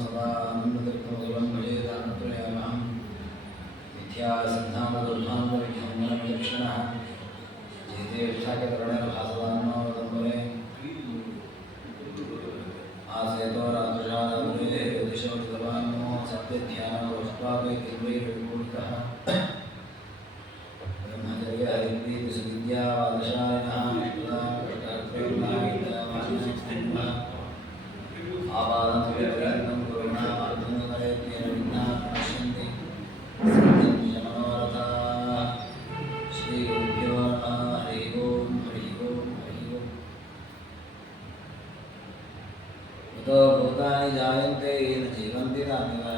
सदा आनन्दतीर्थमधुरं भजेदानत्रयामहं मिथ्यासिद्धान्तदुर्भान्तविघ्नमनविलक्षणः जेते विशाखकरणेन भासदान्नोदम्बरे आसेतो राजशादमुरे दिशो सर्वान्नो सत्यध्यानवस्त्वापेन्द्रियविमूढितः ब्रह्मचर्य हरिप्रीतिसुविद्यावादशालिनः आपादं करुणामार्धनमयत्वेन विघ्नाः पश्यन्ति सत्यनिजमनोरथाः श्रीगुरुभ्यो नमः हरि ओं हरि ओं हरि ओं यतो भूतानि जायन्ते येन जीवन्ति तानि वा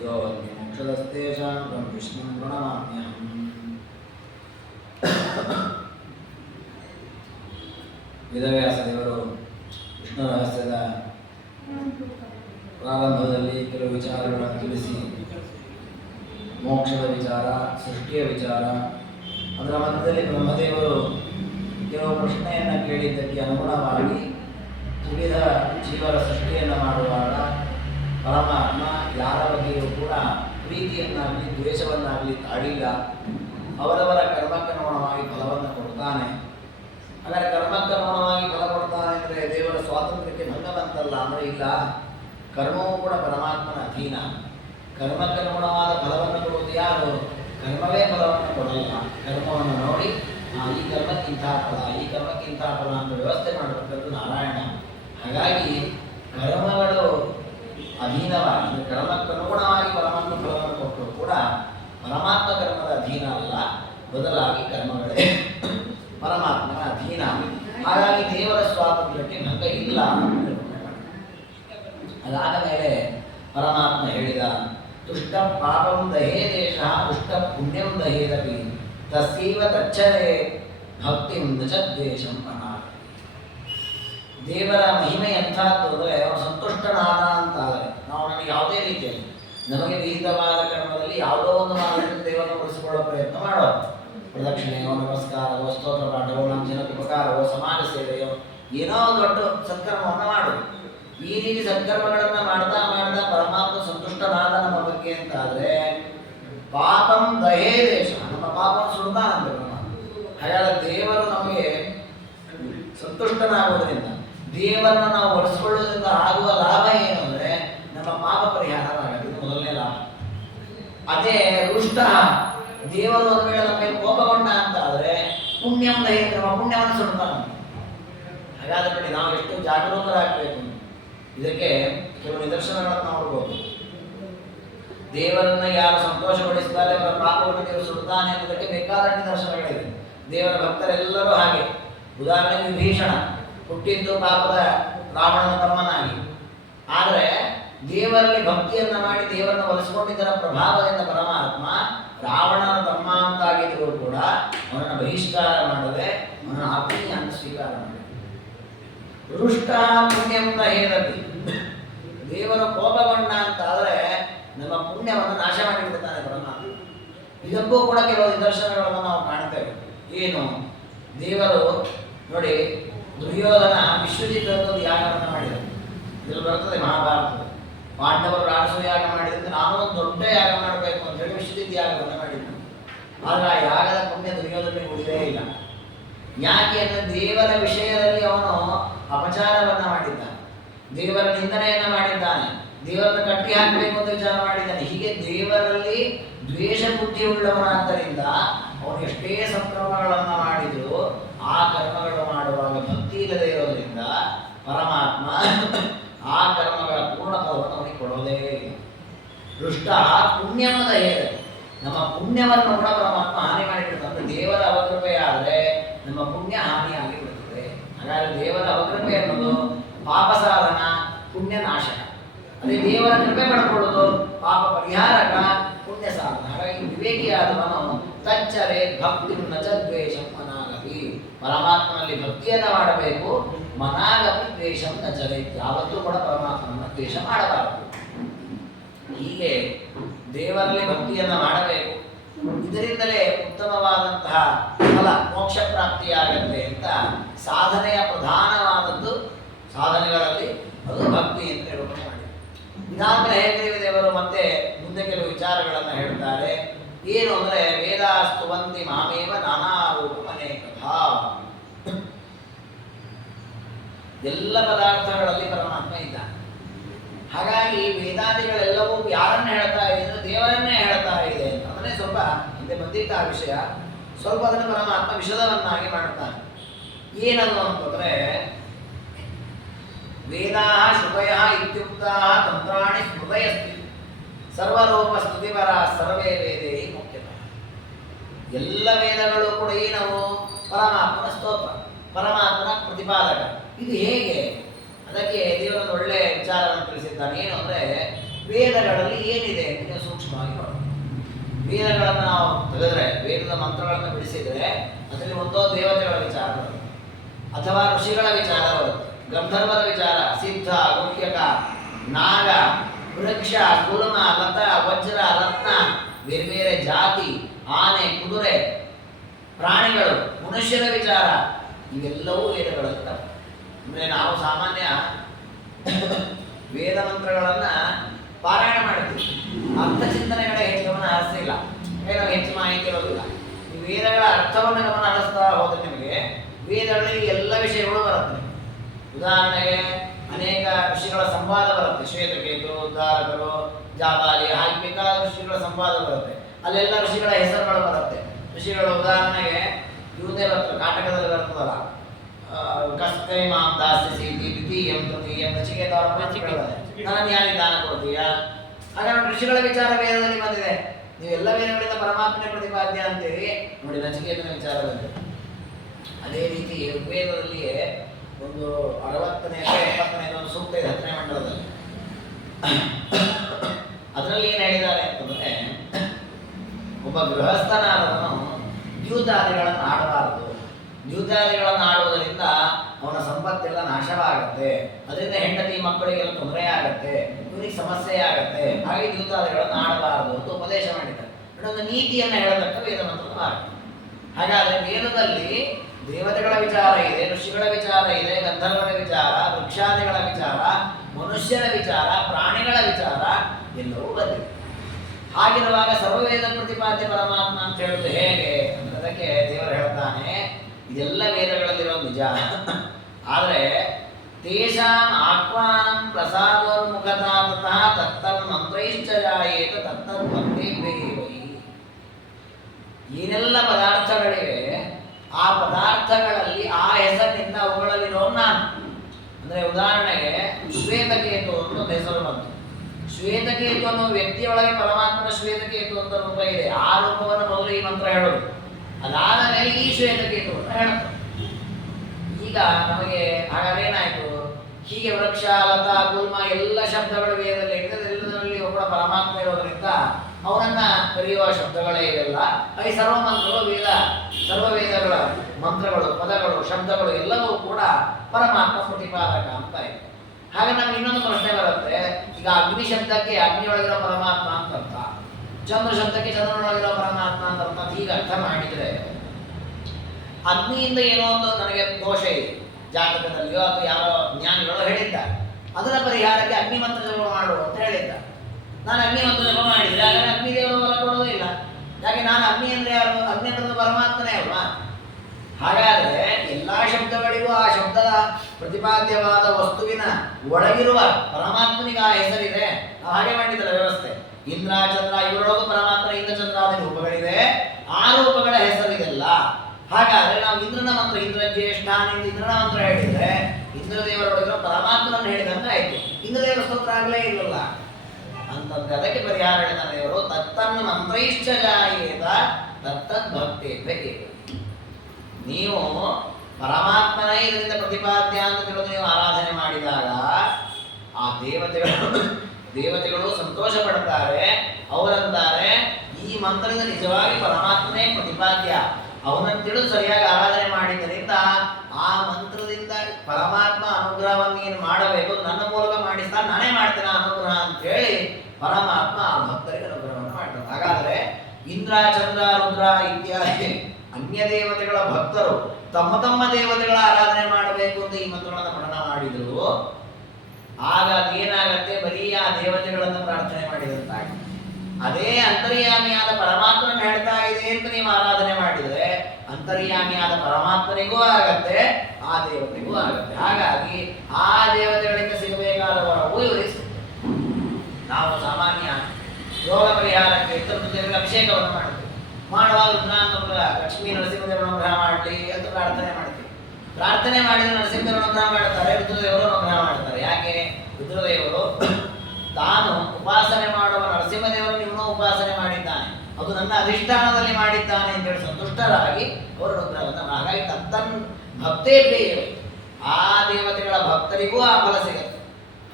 यो वन्ति मोक्षदस्तेषां तं विष्णुं प्रणमाम्यहम् ವೇದವ್ಯಾಸದೇವರು ವಿಷ್ಣು ರಹಸ್ಯದ ಪ್ರಾರಂಭದಲ್ಲಿ ಕೆಲವು ವಿಚಾರಗಳನ್ನು ತಿಳಿಸಿ ಮೋಕ್ಷದ ವಿಚಾರ, ಸೃಷ್ಟಿಯ ವಿಚಾರ, ಅದರ ಮಧ್ಯದಲ್ಲಿ ಬ್ರಹ್ಮದೇವರು ಕೆಲವು ಪ್ರಶ್ನೆಯನ್ನು ಕೇಳಿದ್ದಕ್ಕೆ ಅನುಗುಣವಾಗಿ ವಿವಿಧ ಜೀವರ ಸೃಷ್ಟಿಯನ್ನು ಮಾಡುವಾಗ ಪರಮಾತ್ಮ ಯಾರ ಬಗ್ಗೆಯೂ ಕೂಡ ಪ್ರೀತಿಯನ್ನಾಗಲಿ ದ್ವೇಷವನ್ನಾಗಲಿ ತಾಳಿಲ್ಲ. ಅವರವರ ಕರ್ಮಕ್ಕನುಗುಣವಾಗಿ ಫಲವನ್ನು ಕೊಡ್ತಾನೆ. ಹಾಗಾದರೆ ಕರ್ಮಕ್ಕನುಗುಣವಾಗಿ ಫಲ ಕೊಡ್ತಾನೆ ಅಂದರೆ ದೇವರ ಸ್ವಾತಂತ್ರ್ಯಕ್ಕೆ ಭಂಗ ಬಂತಲ್ಲ ಅಂದರೆ ಇಲ್ಲ. ಕರ್ಮವೂ ಕೂಡ ಪರಮಾತ್ಮನ ಅಧೀನ. ಕರ್ಮಕ್ಕನುಗುಣವಾದ ಫಲವನ್ನು ಕೊಡುವುದು ಯಾರು? ಕರ್ಮವೇ ಫಲವನ್ನು ಕೊಡಲ್ಲ. ಕರ್ಮವನ್ನು ನೋಡಿ ಈ ಕರ್ಮಕ್ಕಿಂತ ಫಲ, ಈ ಕರ್ಮಕ್ಕಿಂತ ಫಲ ಅಂತ ವ್ಯವಸ್ಥೆ ಮಾಡಬೇಕಂತ ನಾರಾಯಣ. ಹಾಗಾಗಿ ಕರ್ಮಗಳು ಅಧೀನವಾಗಿ ಕರ್ಮಕ್ಕನುಗುಣವಾಗಿ ಪರಮಾತ್ಮ ಫಲವನ್ನು ಕೊಟ್ಟರು ಕೂಡ ಪರಮಾತ್ಮ ಕರ್ಮದ ಅಧೀನ ಅಲ್ಲ, ಬದಲಾಗಿ ಕರ್ಮಗಳೇ ಪರಮಾತ್ಮನ ಅಧೀನ. ಹಾಗಾಗಿ ದೇವರ ಸ್ವಾತಂತ್ರ್ಯಕ್ಕೆ ಭಂಗ ಇಲ್ಲ. ಅದಾದ ಮೇಲೆ ಪರಮಾತ್ಮ ಹೇಳಿದ, ತುಷ್ಟ ಪಾಪಂ ದಹೇ ದೇಶ ತುಷ್ಟ ಪುಣ್ಯಂ ದಹೇದಪಿ ತಸ್ಸೈವ ತಚ್ಚರೇ ಭಕ್ತಿಂ ನಚದ್ವೇಷಂ ಅನಾಥ. ದೇವರ ಮಹಿಮೆ ಎಂಥದ್ದು ಅಂದರೆ ಅವನು ಸಂತುಷ್ಟನಾದ ಅಂತಾದರೆ ನಾವು ನನಗೆ ಯಾವುದೇ ರೀತಿಯಲ್ಲಿ ನಮಗೆ ವಿಹಿತವಾದ ಕರ್ಮದಲ್ಲಿ ಯಾವುದೋ ಒಂದು ಮಾರ್ಗದಲ್ಲಿ ದೇವರನ್ನು ಉಳಿಸಿಕೊಳ್ಳೋ ಪ್ರಯತ್ನ ಮಾಡೋದು. ಪ್ರದಕ್ಷಿಣೆಯೋ, ನಮಸ್ಕಾರವೋ, ಸ್ತೋತ್ರ ಪಾಠವೋ, ನಮ್ಮ ಜನಕ್ಕೆ ಉಪಕಾರವೋ, ಸಮಾಜ ಸೇವೆಯೋ, ಏನೋ ದೊಡ್ಡ ಸತ್ಕರ್ಮವನ್ನು ಮಾಡೋದು. ಈ ರೀತಿ ಸತ್ಕರ್ಮಗಳನ್ನು ಮಾಡ್ತಾ ಮಾಡ್ತಾ ಪರಮಾತ್ಮ ಸಂತುಷ್ಟನಾದ ನಮ್ಮ ಬಗ್ಗೆ ಅಂತಾದರೆ ಪಾಪಂ ದಹೇ ದೇಶ, ನಮ್ಮ ಪಾಪವನ್ನು ಸುಡ್ತಾನಂತೆ ಪರಮಾತ್ಮ. ಹಾಗಾದರೆ ದೇವರು ನಮಗೆ ಸಂತುಷ್ಟನಾಗುವುದರಿಂದ, ದೇವರನ್ನು ನಾವು ಒಲಿಸಿಕೊಳ್ಳೋದ್ರಿಂದ ಆಗುವ ಲಾಭ ಏನು ಅಂದರೆ ನಮ್ಮ ಪಾಪ ಪರಿಹಾರವಾಗುತ್ತೆ. ಇದು ಮೊದಲನೇ ಲಾಭ. ಅದೇ ರುಷ್ಟ, ದೇವರು ಒಂದು ವೇಳೆ ನಮ್ಮ ಮೇಲೆ ಕೋಪಗೊಂಡ ಅಂತ ಆದರೆ ಪುಣ್ಯಂ ದಹೇ, ನಮ್ಮ ಪುಣ್ಯವನ್ನು ಸುಡ್ತಾನಂತೆ. ಹಾಗಾದ್ರೆ ನೋಡಿ ನಾವು ಎಷ್ಟು ಜಾಗರೂಕರಾಗಬೇಕು. ಇದಕ್ಕೆ ಕೆಲವು ನಿದರ್ಶನಗಳನ್ನು ನೋಡ್ಬೋದು. ದೇವರನ್ನ ಯಾರು ಸಂತೋಷಪಡಿಸ್ತಾರೆ ಅವರ ಪಾಪವನ್ನು ದೇವರು ಸುಡ್ತಾನೆ ಅನ್ನೋದಕ್ಕೆ ಬೇಕಾದ ನಿದರ್ಶನಗಳಿವೆ. ದೇವರ ಭಕ್ತರೆಲ್ಲರೂ ಹಾಗೆ. ಉದಾಹರಣೆಗೆ ವಿಭೀಷಣ ಹುಟ್ಟಿದ್ದು ಪಾಪದ ರಾವಣನ ತಮ್ಮನಾಗಿ, ಆದರೆ ದೇವರಲ್ಲಿ ಭಕ್ತಿಯನ್ನ ಮಾಡಿ ದೇವರನ್ನು ಒಲಿಸಿಕೊಂಡಿದ್ದರ ಪ್ರಭಾವದಿಂದ ಪರಮಾತ್ಮ ರಾವಣನ ತಮ್ಮ ಅಂತಾಗಿದ್ದರೂ ಕೂಡ ಅವನನ್ನು ಬಹಿಷ್ಕಾರ ಮಾಡದೆ ಅವನ ಆತ್ಮೀಯವನ್ನು ಸ್ವೀಕಾರ ಮಾಡಿದೆ. ರುಷ್ಟ ಪುಣ್ಯಂ ದಹೇದಪಿ, ದೇವರು ಕೋಪಗೊಂಡ ಅಂತಾದರೆ ನಮ್ಮ ಪುಣ್ಯವನ್ನು ನಾಶ ಮಾಡಿಬಿಡ್ತಾನೆ ಪರಮಾತ್ಮ. ಇದಕ್ಕೂ ಕೂಡ ಕೆಲವು ನಿದರ್ಶನಗಳನ್ನು ನಾವು ಕಾಣ್ತೇವೆ. ಏನು? ದೇವರು ನೋಡಿ, ದುರ್ಯೋಧನ ವಿಶ್ವಜಿತ್ ಒಂದು ಯಾಗವನ್ನು ಮಾಡಿದರು. ಇದರಲ್ಲಿ ಬರ್ತದೆ ಮಹಾಭಾರತದಲ್ಲಿ. ಪಾಂಡವರು ರಾಜಸೂಯ ಯಾಗ ಮಾಡಿದಂತೆ ನಾನು ಒಂದು ದೊಡ್ಡ ಯಾಗ ಮಾಡಬೇಕು ಅಂತ ಹೇಳಿ ವಿಶ್ವಜಿತ್ ಯಾಗವನ್ನು ಮಾಡಿದ್ದರು. ಆದರೆ ಆ ಯಾಗದ ಪುಣ್ಯ ದುರ್ಯೋಧನಿಗೆ ಉಳಿದೇ ಇಲ್ಲ. ಯಾಕೆ ಅಂದರೆ ದೇವರ ವಿಷಯದಲ್ಲಿ ಅವನು ಅಪಚಾರವನ್ನು ಮಾಡಿದ್ದಾನೆ, ದೇವರ ನಿಂದನೆಯನ್ನು ಮಾಡಿದ್ದಾನೆ, ದೇವರನ್ನು ಕಟ್ಟಿ ಹಾಕಬೇಕು ಅಂತ ವಿಚಾರ ಮಾಡಿದ್ದಾನೆ. ಹೀಗೆ ದೇವರಲ್ಲಿ ದ್ವೇಷ ಬುದ್ಧಿ ಉಳ್ಳವನಾದ್ದರಿಂದ ಅವನು ಎಷ್ಟೇ ಸತ್ಕರ್ಮಗಳನ್ನು ಮಾಡಿದರೂ ಆ ಕರ್ಮಗಳು ಮಾಡುವಾಗ ಭಕ್ತಿ ಇಲ್ಲದೆ ಇರೋದ್ರಿಂದ ಪರಮಾತ್ಮ ಆ ಕರ್ಮಗಳ ಪೂರ್ಣ ಫಲವನ್ನು ಅವನಿಗೆ ಕೊಡೋದೇ ಇಲ್ಲ. ದುಷ್ಟ ಪುಣ್ಯಂ ದಹೇದ, ನಮ್ಮ ಪುಣ್ಯವನ್ನು ಕೂಡ ಪರಮಾತ್ಮ ಹಾನಿ ಮಾಡಿಬಿಡ್ತಾನೆ. ದೇವರ ಅವಕೃಪೆಯಾದರೆ ನಮ್ಮ ಪುಣ್ಯ ಹಾನಿಯಾಗಿ ಬಿಡುತ್ತದೆ. ಹಾಗಾದರೆ ದೇವರ ಅವಕೃಪೆ ಅನ್ನೋದು ಪಾಪ ಸಾಧನ, ಪುಣ್ಯ ನಾಶಕ. ಅದೇ ದೇವರ ಕೃಪೆ ಪಡ್ಕೊಳ್ಳೋದು ಪಾಪ ಪರಿಹಾರಕ, ಪುಣ್ಯ ಸಾಧನ. ಹಾಗಾಗಿ ವಿವೇಕಿಯಾದವನು ತಚ್ಚರೆ ಭಕ್ತಿ ನಚದ್ವೇಷಂ ಮನಾಗಪಿ, ಪರಮಾತ್ಮನಲ್ಲಿ ಭಕ್ತಿಯನ್ನು ಮಾಡಬೇಕು. ಮನಾಗಪಿ ದ್ವೇಷಂ ನಚರೆ, ಯಾವತ್ತೂ ಕೂಡ ಪರಮಾತ್ಮನ ದ್ವೇಷ ಮಾಡಬಾರದು. ಹೀಗೆ ದೇವರಲ್ಲಿ ಭಕ್ತಿಯನ್ನು ಮಾಡಬೇಕು. ಇದರಿಂದಲೇ ಉತ್ತಮವಾದಂತಹ ಫಲ ಮೋಕ್ಷ ಪ್ರಾಪ್ತಿಯಾಗತ್ತೆ ಅಂತ ಸಾಧನೆಯ ಪ್ರಧಾನವಾದದ್ದು ಸಾಧನೆಗಳಲ್ಲಿ ಅದು ಭಕ್ತಿ ಅಂತ ಹೇಳೋದು ಮಾಡಿ. ಇದಾದ್ಮೇಲೆ ಹೇಗ್ರೀವ ದೇವರು ಮತ್ತೆ ಮುಂದೆ ಕೆಲವು ವಿಚಾರಗಳನ್ನು ಹೇಳ್ತಾರೆ. ಏನು ಅಂದ್ರೆ ವೇದಾಸ್ತುವಂತಿ ಮಾಮೇವ ನಾನಾ ರೂಪ ಅನೇಕಥಾ. ಎಲ್ಲ ಪದಾರ್ಥಗಳಲ್ಲಿ ಪರಮಾತ್ಮ ಇದ್ದಾನೆ. ಹಾಗಾಗಿ ವೇದಾದಿಗಳೆಲ್ಲವೂ ಯಾರನ್ನ ಹೇಳ್ತಾ ಇದೆ ಅಂದ್ರೆ ದೇವರನ್ನೇ ಹೇಳ್ತಾ ಇದೆ ಅಂತ. ಅದನ್ನೇ ಸ್ವಲ್ಪ ಹಿಂದೆ ಬಂದಿದ್ದ ಆ ವಿಷಯ, ಸ್ವಲ್ಪ ಅದನ್ನು ಪರಮಾತ್ಮ ವಿಷದವನ್ನಾಗಿ ಮಾಡ್ತಾನೆ. ಏನದು ಅಂತಂದ್ರೆ ವೇದಾ ಶ್ರುತಯ ಇತ್ಯುಕ್ತ ತಂತ್ರಾಣಿ ಸ್ಮೃತಯಸ್ತಿ ಸರ್ವರೂಪ ಸ್ತುತಿಪರ ಸರ್ವೇ ವೇದೇ ಮುಖ್ಯತಃ. ಎಲ್ಲ ವೇದಗಳು ಕೂಡ ಏನವು? ಪರಮಾತ್ಮನ ಸ್ತೋತ್ರ, ಪರಮಾತ್ಮನ ಪ್ರತಿಪಾದಕ. ಇದು ಹೇಗೆ? ಅದಕ್ಕೆ ದೇವರೊಂದು ಒಳ್ಳೆ ವಿಚಾರವನ್ನು ತಿಳಿಸಿದ್ದಾನೆ. ಏನು ಅಂದ್ರೆ ವೇದಗಳಲ್ಲಿ ಏನಿದೆ ಅಂತ ನೀವು ಸೂಕ್ಷ್ಮವಾಗಿ ನೋಡಿ. ವೇದಗಳನ್ನು ನಾವು ತೆಗೆದ್ರೆ, ವೇದದ ಮಂತ್ರಗಳನ್ನು ಬಿಡಿಸಿದ್ರೆ ಅದರಲ್ಲಿ ಒಂದೋ ದೇವತೆಗಳ ವಿಚಾರ ಬರುತ್ತೆ, ಅಥವಾ ಋಷಿಗಳ ವಿಚಾರ ಬರುತ್ತೆ, ಗಂಧರ್ವರ ವಿಚಾರ, ಸಿದ್ಧ, ಗುಹ್ಯಕ, ನಾಗ, ವೃಕ್ಷ, ಗುಲ್ಮ, ಲತ, ವಜ್ರ, ರತ್ನ, ಬೇರೆ ಬೇರೆ ಜಾತಿ, ಆನೆ, ಕುದುರೆ, ಪ್ರಾಣಿಗಳು, ಮನುಷ್ಯರ ವಿಚಾರ, ಇವೆಲ್ಲವೂ ವೇದಗಳಲ್ಲಿ ಬರುತ್ತೆ. ಅಂದರೆ ನಾವು ಸಾಮಾನ್ಯ ವೇದ ಮಂತ್ರಗಳನ್ನ ಪಾರಾಯಣ ಮಾಡ್ತೀವಿ, ಅರ್ಥ ಚಿಂತನೆಗಳೇ ಹೆಚ್ಚು ಗಮನ ಹರಿಸಿಲ್ಲ, ನಾವು ಹೆಚ್ಚು ಮಾಹಿತಿ ಇರೋದಿಲ್ಲ. ಈ ವೇದಗಳ ಅರ್ಥವನ್ನು ಗಮನ ಹರಿಸ್ತಾ ಹೋದ್ರೆ ನಿಮಗೆ ವೇದಗಳಲ್ಲಿ ಎಲ್ಲ ವಿಷಯಗಳು ಬರುತ್ತೆ. ಉದಾಹರಣೆಗೆ ಅನೇಕ ಋಷಿಗಳ ಸಂವಾದ ಬರುತ್ತೆ, ಶ್ವೇತಕೇತು, ಉದ್ಧಾರಕರು, ಜಾಬಾಲಿ, ಹಾಗೆ ಬೇಕಾದ ಋಷಿಗಳ ಸಂವಾದ ಬರುತ್ತೆ. ಅಲ್ಲೆಲ್ಲ ಋಷಿಗಳ ಹೆಸರುಗಳು ಬರುತ್ತೆ. ಋಷಿಗಳು ಉದಾಹರಣೆಗೆ ಇವುದೇ ಬರ್ತದೆ, ಕಾಟಕದಲ್ಲಿ ಬರ್ತದಲ್ಲ, ಕಸ್ಕೈ ಮಾಂ ದಾಸ್ಯಸಿ ದ್ವಿತೀಯಂ ತೃತೀಯಂ ನಚಿಕೇತ ಅವರ ಮಾತುಗಳಿದೆ, ನನ್ನನ್ನು ಯಾರಿಗೆ ದಾನ ಕೊಡ್ತೀಯಾ? ಹಾಗಾಗಿ ಋಷಿಗಳ ವಿಚಾರ ವೇದದಲ್ಲಿ ಬಂದಿದೆ. ನೀವೆಲ್ಲ ವೇದಗಳಿಂದ ಪರಮಾತ್ಮನೇ ಪ್ರತಿಪಾದ್ಯ ಅಂತೇಳಿ ನೋಡಿ, ನಚಿಕೇತನ ವಿಚಾರ ಬಂದಿದೆ. ಅದೇ ರೀತಿ ವೇದದಲ್ಲಿಯೇ ಒಂದು 60ನೇ 70ನೇ ಒಂದು ಸೂಕ್ತ ಇದೆ 10ನೇ ಮಂಡಲದಲ್ಲಿ. ಅದರಲ್ಲಿ ಏನು ಹೇಳಿದ್ದಾರೆ ಅಂತಂದ್ರೆ, ಒಬ್ಬ ಗೃಹಸ್ಥನಾದವನು ದ್ಯೂತಾದಿಗಳನ್ನು ಆಡಬಾರದು. ದ್ಯೂತಾದಿಗಳನ್ನು ಆಡುವುದರಿಂದ ಅವನ ಸಂಪತ್ತೆಲ್ಲ ನಾಶವಾಗುತ್ತೆ, ಅದರಿಂದ ಹೆಂಡತಿ ಮಕ್ಕಳಿಗೆಲ್ಲ ತೊಂದರೆ ಆಗುತ್ತೆ, ಇವನಿಗೆ ಸಮಸ್ಯೆ ಆಗುತ್ತೆ. ಹಾಗೆ ದ್ಯೂತಾದಿಗಳನ್ನು ಆಡಬಾರದು ಅಂತ ಉಪದೇಶ ಮಾಡಿದ್ದಾರೆ. ಒಂದು ನೀತಿಯನ್ನು ಹೇಳತಕ್ಕ ವೇದ ಮಂತ್ರದ ಮಾರ್ಗ. ಹಾಗಾದ್ರೆ ವೇದದಲ್ಲಿ ದೇವತೆಗಳ ವಿಚಾರ ಇದೆ, ಋಷಿಗಳ ವಿಚಾರ ಇದೆ, ಗಂಧರ್ವರ ವಿಚಾರ, ವೃಕ್ಷಾದಿಗಳ ವಿಚಾರ, ಮನುಷ್ಯರ ವಿಚಾರ, ಪ್ರಾಣಿಗಳ ವಿಚಾರ ಎಲ್ಲವೂ ಬಂದಿದೆ. ಹಾಗಿರುವಾಗ ಸರ್ವವೇದ ಪ್ರತಿಪಾದ್ಯ ಪರಮಾತ್ಮ ಅಂತ ಹೇಳುವುದು ಹೇಗೆ ಅಂದ್ರೆ, ಅದಕ್ಕೆ ದೇವರು ಹೇಳ್ತಾನೆ, ಇದೆಲ್ಲ ವೇದಗಳಲ್ಲಿರೋ ನಿಜ, ಆದರೆ ತೇಷಾಂ ಆಹ್ವಾನಂ ಪ್ರಸಾದೋನ್ಮುಖತಾ ತತಃ ತತ್ತನ್ ಮಂತ್ರೈಶ್ಚ ಜಾಯೇತ ತತ್ತನ್ ಭಕ್ತಿರ್ವೇವೈ. ಏನೆಲ್ಲ ಪದಾರ್ಥಗಳಿವೆ ಆ ಪದಾರ್ಥಗಳಲ್ಲಿ ಆ ಹೆಸರಿನಿಂದ ಅವುಗಳಲ್ಲಿರೋ ನಾನು. ಅಂದರೆ ಉದಾಹರಣೆಗೆ ಶ್ವೇತಕೇತು ಅಂತ ಒಂದು ಹೆಸರು ಬಂತು. ಶ್ವೇತಕೇತು ಅನ್ನೋ ವ್ಯಕ್ತಿಯೊಳಗೆ ಪರಮಾತ್ಮನ ಶ್ವೇತಕೇತು ಅಂತ ರೂಪ ಇದೆ. ಆ ರೂಪವನ್ನು ಮೊದಲು ಈ ಮಂತ್ರ ಹೇಳೋದು, ಅದಾದ ಮೇಲೆ ಈ ಶ್ವೇತಕೇತು ಅಂತ ಹೇಳುತ್ತೆ. ಈಗ ನಮಗೆ ಹಾಗಾದ್ರೆ ಏನಾಯ್ತು? ಹೀಗೆ ವೃಕ್ಷ, ಲತಾ, ಗುಲ್ಮ ಎಲ್ಲ ಶಬ್ದಗಳು ವೇದದಲ್ಲಿ ಎಲ್ಲದರಲ್ಲಿ ಒಬ್ಬ ಪರಮಾತ್ಮ ಇರೋದ್ರಿಂದ ಅವನನ್ನ ಕರೆಯುವ ಶಬ್ದಗಳೇ ಇವೆಲ್ಲ. ಹಾಗೆ ಸರ್ವ ಮಂತ್ರಗಳು ವೇದ, ಸರ್ವ ವೇದಗಳ ಮಂತ್ರಗಳು, ಪದಗಳು, ಶಬ್ದಗಳು ಎಲ್ಲವೂ ಕೂಡ ಪರಮಾತ್ಮ ಪ್ರತಿಪಾದಕ ಅಂತ ಇದೆ. ಹಾಗೆ ನಮ್ಗೆ ಇನ್ನೊಂದು ಪ್ರಶ್ನೆ ಬರುತ್ತೆ, ಈಗ ಅಗ್ನಿ ಶಬ್ದಕ್ಕೆ ಅಗ್ನಿಯೊಳಗಿರೋ ಪರಮಾತ್ಮ ಅಂತ ಅರ್ಥ, ಚಂದ್ರ ಶಬ್ದಕ್ಕೆ ಚಂದ್ರನೊಳಗಿರೋ ಪರಮಾತ್ಮ ಅಂತ ಅರ್ಥ. ಹೀಗೆ ಅರ್ಥ ಮಾಡಿದ್ರೆ ಅಗ್ನಿಯಿಂದ ಏನೋ ಒಂದು ನನಗೆ ದೋಷ ಇದೆ ಜಾತಕದಲ್ಲಿಯೋ ಅಥವಾ ಯಾರೋ ಜ್ಞಾನಿಗಳು ಹೇಳಿದ್ದಾರೆ, ಅದರ ಪರಿಹಾರಕ್ಕೆ ಅಗ್ನಿ ಮಂತ್ರ ಜಪ ಮಾಡು ಅಂತ ಹೇಳಿದ್ದಾರೆ. ನಾನು ಅಗ್ನಿ ಮಂತ್ರ ಜಪ ಮಾಡಿದ್ರೆ ಹಾಗಾದ್ರೆ ಅಗ್ನಿ ದೇವರು ಹೊಲ ಕೊಡೋದು ಇಲ್ಲ. ಯಾಕೆ? ನಾನು ಅಗ್ನಿ ಅಂದ್ರೆ ಯಾರು? ಅಗ್ನಿ ಅಂದ್ರೆ ಪರಮಾತ್ಮನೇ ಅಲ್ವಾ? ಹಾಗಾದ್ರೆ ಎಲ್ಲಾ ಶಬ್ದಗಳಿಗೂ ಆ ಶಬ್ದದ ಪ್ರತಿಪಾದ್ಯವಾದ ವಸ್ತುವಿನ ಒಳಗಿರುವ ಪರಮಾತ್ಮನಿಗೆ ಆ ಹೆಸರಿದೆ. ಹಾಗೆ ಮಾಡಿದಲ್ಲ ವ್ಯವಸ್ಥೆ. ಇಂದ್ರ, ಚಂದ್ರ ಇವರೊಳಗೂ ಪರಮಾತ್ಮನ ಇಂದ್ರ ಚಂದ್ರಾದಿ ರೂಪಗಳಿವೆ. ಆ ರೂಪಗಳ ಹೆಸರಿದೆಲ್ಲ. ಹಾಗಾದ್ರೆ ನಾವು ಇಂದ್ರನ ಮಂತ್ರ, ಇಂದ್ರ ಜ್ಯೇಷ್ಠ ಇಂದ್ರನ ಮಂತ್ರ ಹೇಳಿದ್ರೆ ಇಂದ್ರದೇವರೊಳಗಿರೋ ಪರಮಾತ್ಮನನ್ನು ಹೇಳಿದಂಗೆ ಆಯ್ತು. ಇಂದ್ರದೇವರ ಸ್ತೋತ್ರ ಆಗಲೇ ಇಲ್ಲಲ್ಲ ಅಂತಂದ್ರೆ ಅದಕ್ಕೆ ಪರಿಹಾರ ಹೇಳಿದಾನೆ ದೇವರು, ತತ್ತನ್ನು ಮಂತ್ರೈಶ್ಚ ಜಾಯೇತ ತತ್ತದ್ ಭಕ್ತಿ. ನೀವು ಪರಮಾತ್ಮನೇ ಇದರಿಂದ ಪ್ರತಿಪಾದ್ಯ ಅಂತ ತಿಳಿದು ನೀವು ಆರಾಧನೆ ಮಾಡಿದಾಗ ಆ ದೇವತೆಗಳು ಸಂತೋಷ ಪಡ್ತಾರೆ. ಅವರಂತಾರೆ, ಈ ಮಂತ್ರದಿಂದ ನಿಜವಾಗಿ ಪರಮಾತ್ಮನೇ ಪ್ರತಿಪಾದ್ಯ, ಅವನನ್ನು ತಿಳಿದು ಸರಿಯಾಗಿ ಆರಾಧನೆ ಮಾಡಿದ್ದರಿಂದ ಆ ಮಂತ್ರದಿಂದ ಪರಮಾತ್ಮ ಅನುಗ್ರಹವನ್ನು ಏನು ಮಾಡಬೇಕು ನನ್ನ ಮೂಲಕ ಮಾಡಿಸ್ತಾ ನಾನೇ ಮಾಡ್ತೇನೆ ಅನುಗ್ರಹ ಅಂತ ಹೇಳಿ ಪರಮಾತ್ಮ ಆ ಭಕ್ತರಿಗೆ ಅನುಗ್ರಹವನ್ನು ಮಾಡ್ತಾನೆ. ಹಾಗಾದ್ರೆ ಇಂದ್ರ, ಚಂದ್ರ, ರುದ್ರ ಇತ್ಯಾದಿ ಅನ್ಯ ದೇವತೆಗಳ ಭಕ್ತರು ತಮ್ಮ ತಮ್ಮ ದೇವತೆಗಳ ಆರಾಧನೆ ಮಾಡಬೇಕು ಅಂತ ಈ ಮಂತ್ರಗಳನ್ನು ಪಠಣ ಮಾಡಿದ್ರು. ಆಗ ಏನಾಗತ್ತೆ, ಬರೀ ಆ ದೇವತೆಗಳನ್ನು ಪ್ರಾರ್ಥನೆ ಮಾಡಿದಂತಾಗಿ. ಅದೇ ಅಂತರ್ಯಾಮಿಯಾದ ಪರಮಾತ್ಮನ ಹೇಳ್ತಾ ಇದೆ ಅಂತ ನೀವು ಆರಾಧನೆ ಮಾಡಿದರೆ ಅಂತರ್ಯಾಮಿಯಾದ ಪರಮಾತ್ಮನಿಗೂ ಆಗತ್ತೆ, ಆ ದೇವತೆಗೂ ಆಗತ್ತೆ. ಹಾಗಾಗಿ ಆ ದೇವತೆಗಳಿಂದ ಸಿಗಬೇಕಾದ ವರವು ಇವರಿಗೆ ನಾವು ಸಾಮಾನ್ಯ ರೋಗ ಪರಿಹಾರಕ್ಕೆ ದೇವರಿಗೆ ಅಭಿಷೇಕವನ್ನು ಮಾಡ್ತೀವಿ. ಮಾಡುವಾಗ ಲಕ್ಷ್ಮೀ ನರಸಿಂಹದೇವರ ಅನುಗ್ರಹ ಮಾಡಲಿ ಅಂತ ಪ್ರಾರ್ಥನೆ ಮಾಡ್ತೀವಿ. ಪ್ರಾರ್ಥನೆ ಮಾಡಿದ್ರೆ ನರಸಿಂಹದೇವರ ಅನುಗ್ರಹ ಮಾಡ್ತಾರೆ, ರುದ್ರದೇವರು ಅನುಗ್ರಹ ಮಾಡ್ತಾರೆ. ಯಾಕೆ? ರುದ್ರದೇವರು ತಾನು ಉಪಾಸನೆ ಮಾಡುವ ನರಸಿಂಹದೇವರನ್ನು ಇವನು ಉಪಾಸನೆ ಮಾಡಿದ್ದಾನೆ, ಅದು ನನ್ನ ಅಧಿಷ್ಠಾನದಲ್ಲಿ ಮಾಡಿದ್ದಾನೆ ಅಂತೇಳಿ ಸಂತುಷ್ಟರಾಗಿ ಅವರು ರುದ್ರವನ್ನು. ಹಾಗಾಗಿ ತತ್ತನ್ ಭಕ್ತೇ ಪ್ರಿಯ, ಆ ದೇವತೆಗಳ ಭಕ್ತರಿಗೂ ಆ ಫಲ ಸಿಗುತ್ತೆ.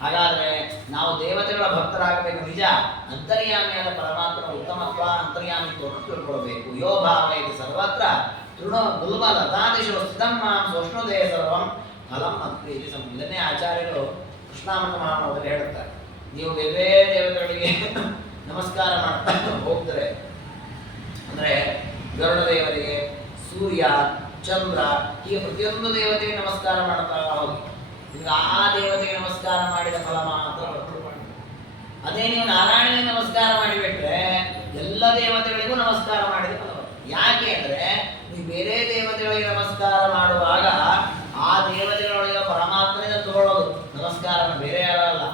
ಹಾಗಾದ್ರೆ ನಾವು ದೇವತೆಗಳ ಭಕ್ತರಾಗಬೇಕು. ನಿಜ, ಅಂತರ್ಯಾಮಿಯಾದ ಪರಮಾತ್ಮನ ಉತ್ತಮತ್ವ ಅಂತರ್ಯಾಮಿತ್ವವನ್ನು ತಿಳ್ಕೊಳ್ಬೇಕು. ಯೋ ಭಾವ ಇದು ಸರ್ವತ್ರ ತೃಣ ಗುಲ್ಮ ಲತಾದಿಶು ಸ್ಥಿತಂ ಮಾಂ ಸೋಷ್ಣುದೇ ಸರ್ವಂ ಫಲಂ ಅಪ್ರೀತಿ ಸಂ. ಇದನ್ನೇ ಆಚಾರ್ಯರು ಕೃಷ್ಣಾಮೃತ ಮಹಾಮಂತ್ರದಲ್ಲಿ ಹೇಳುತ್ತಾರೆ. ನೀವು ಬೇರೆ ದೇವತೆಗಳಿಗೆ ನಮಸ್ಕಾರ ಮಾಡ್ತಾ ಹೋಗ್ತಾರೆ ಅಂದ್ರೆ ಗರುಡ ದೇವರಿಗೆ, ಸೂರ್ಯ, ಚಂದ್ರ, ಹೀಗೆ ಪ್ರತಿಯೊಂದು ದೇವತೆಗೆ ನಮಸ್ಕಾರ ಮಾಡ್ತಾ ಹೋಗಿ. ಈಗ ಆ ದೇವತೆಗೆ ನಮಸ್ಕಾರ ಮಾಡಿದ ಫಲ ಮಾತ್ರ ಬರ್ತದೆ. ಅದೇ ನೀವು ನಾರಾಯಣನಿಗೆ ನಮಸ್ಕಾರ ಮಾಡಿಬಿಟ್ರೆ ಎಲ್ಲ ದೇವತೆಗಳಿಗೂ ನಮಸ್ಕಾರ ಮಾಡಿದ ಫಲ ಬರ್ತದೆ. ಯಾಕೆ ಅಂದ್ರೆ ನೀವು ಬೇರೆ ದೇವತೆಗಳಿಗೆ ನಮಸ್ಕಾರ ಮಾಡುವಾಗ ಆ ದೇವತೆಗಳೊಳಗೆ ಪರಮಾತ್ಮನಿಂದ ತಗೊಳ್ಳೋದು ನಮಸ್ಕಾರ, ಬೇರೆ ಯಾರಲ್ಲ.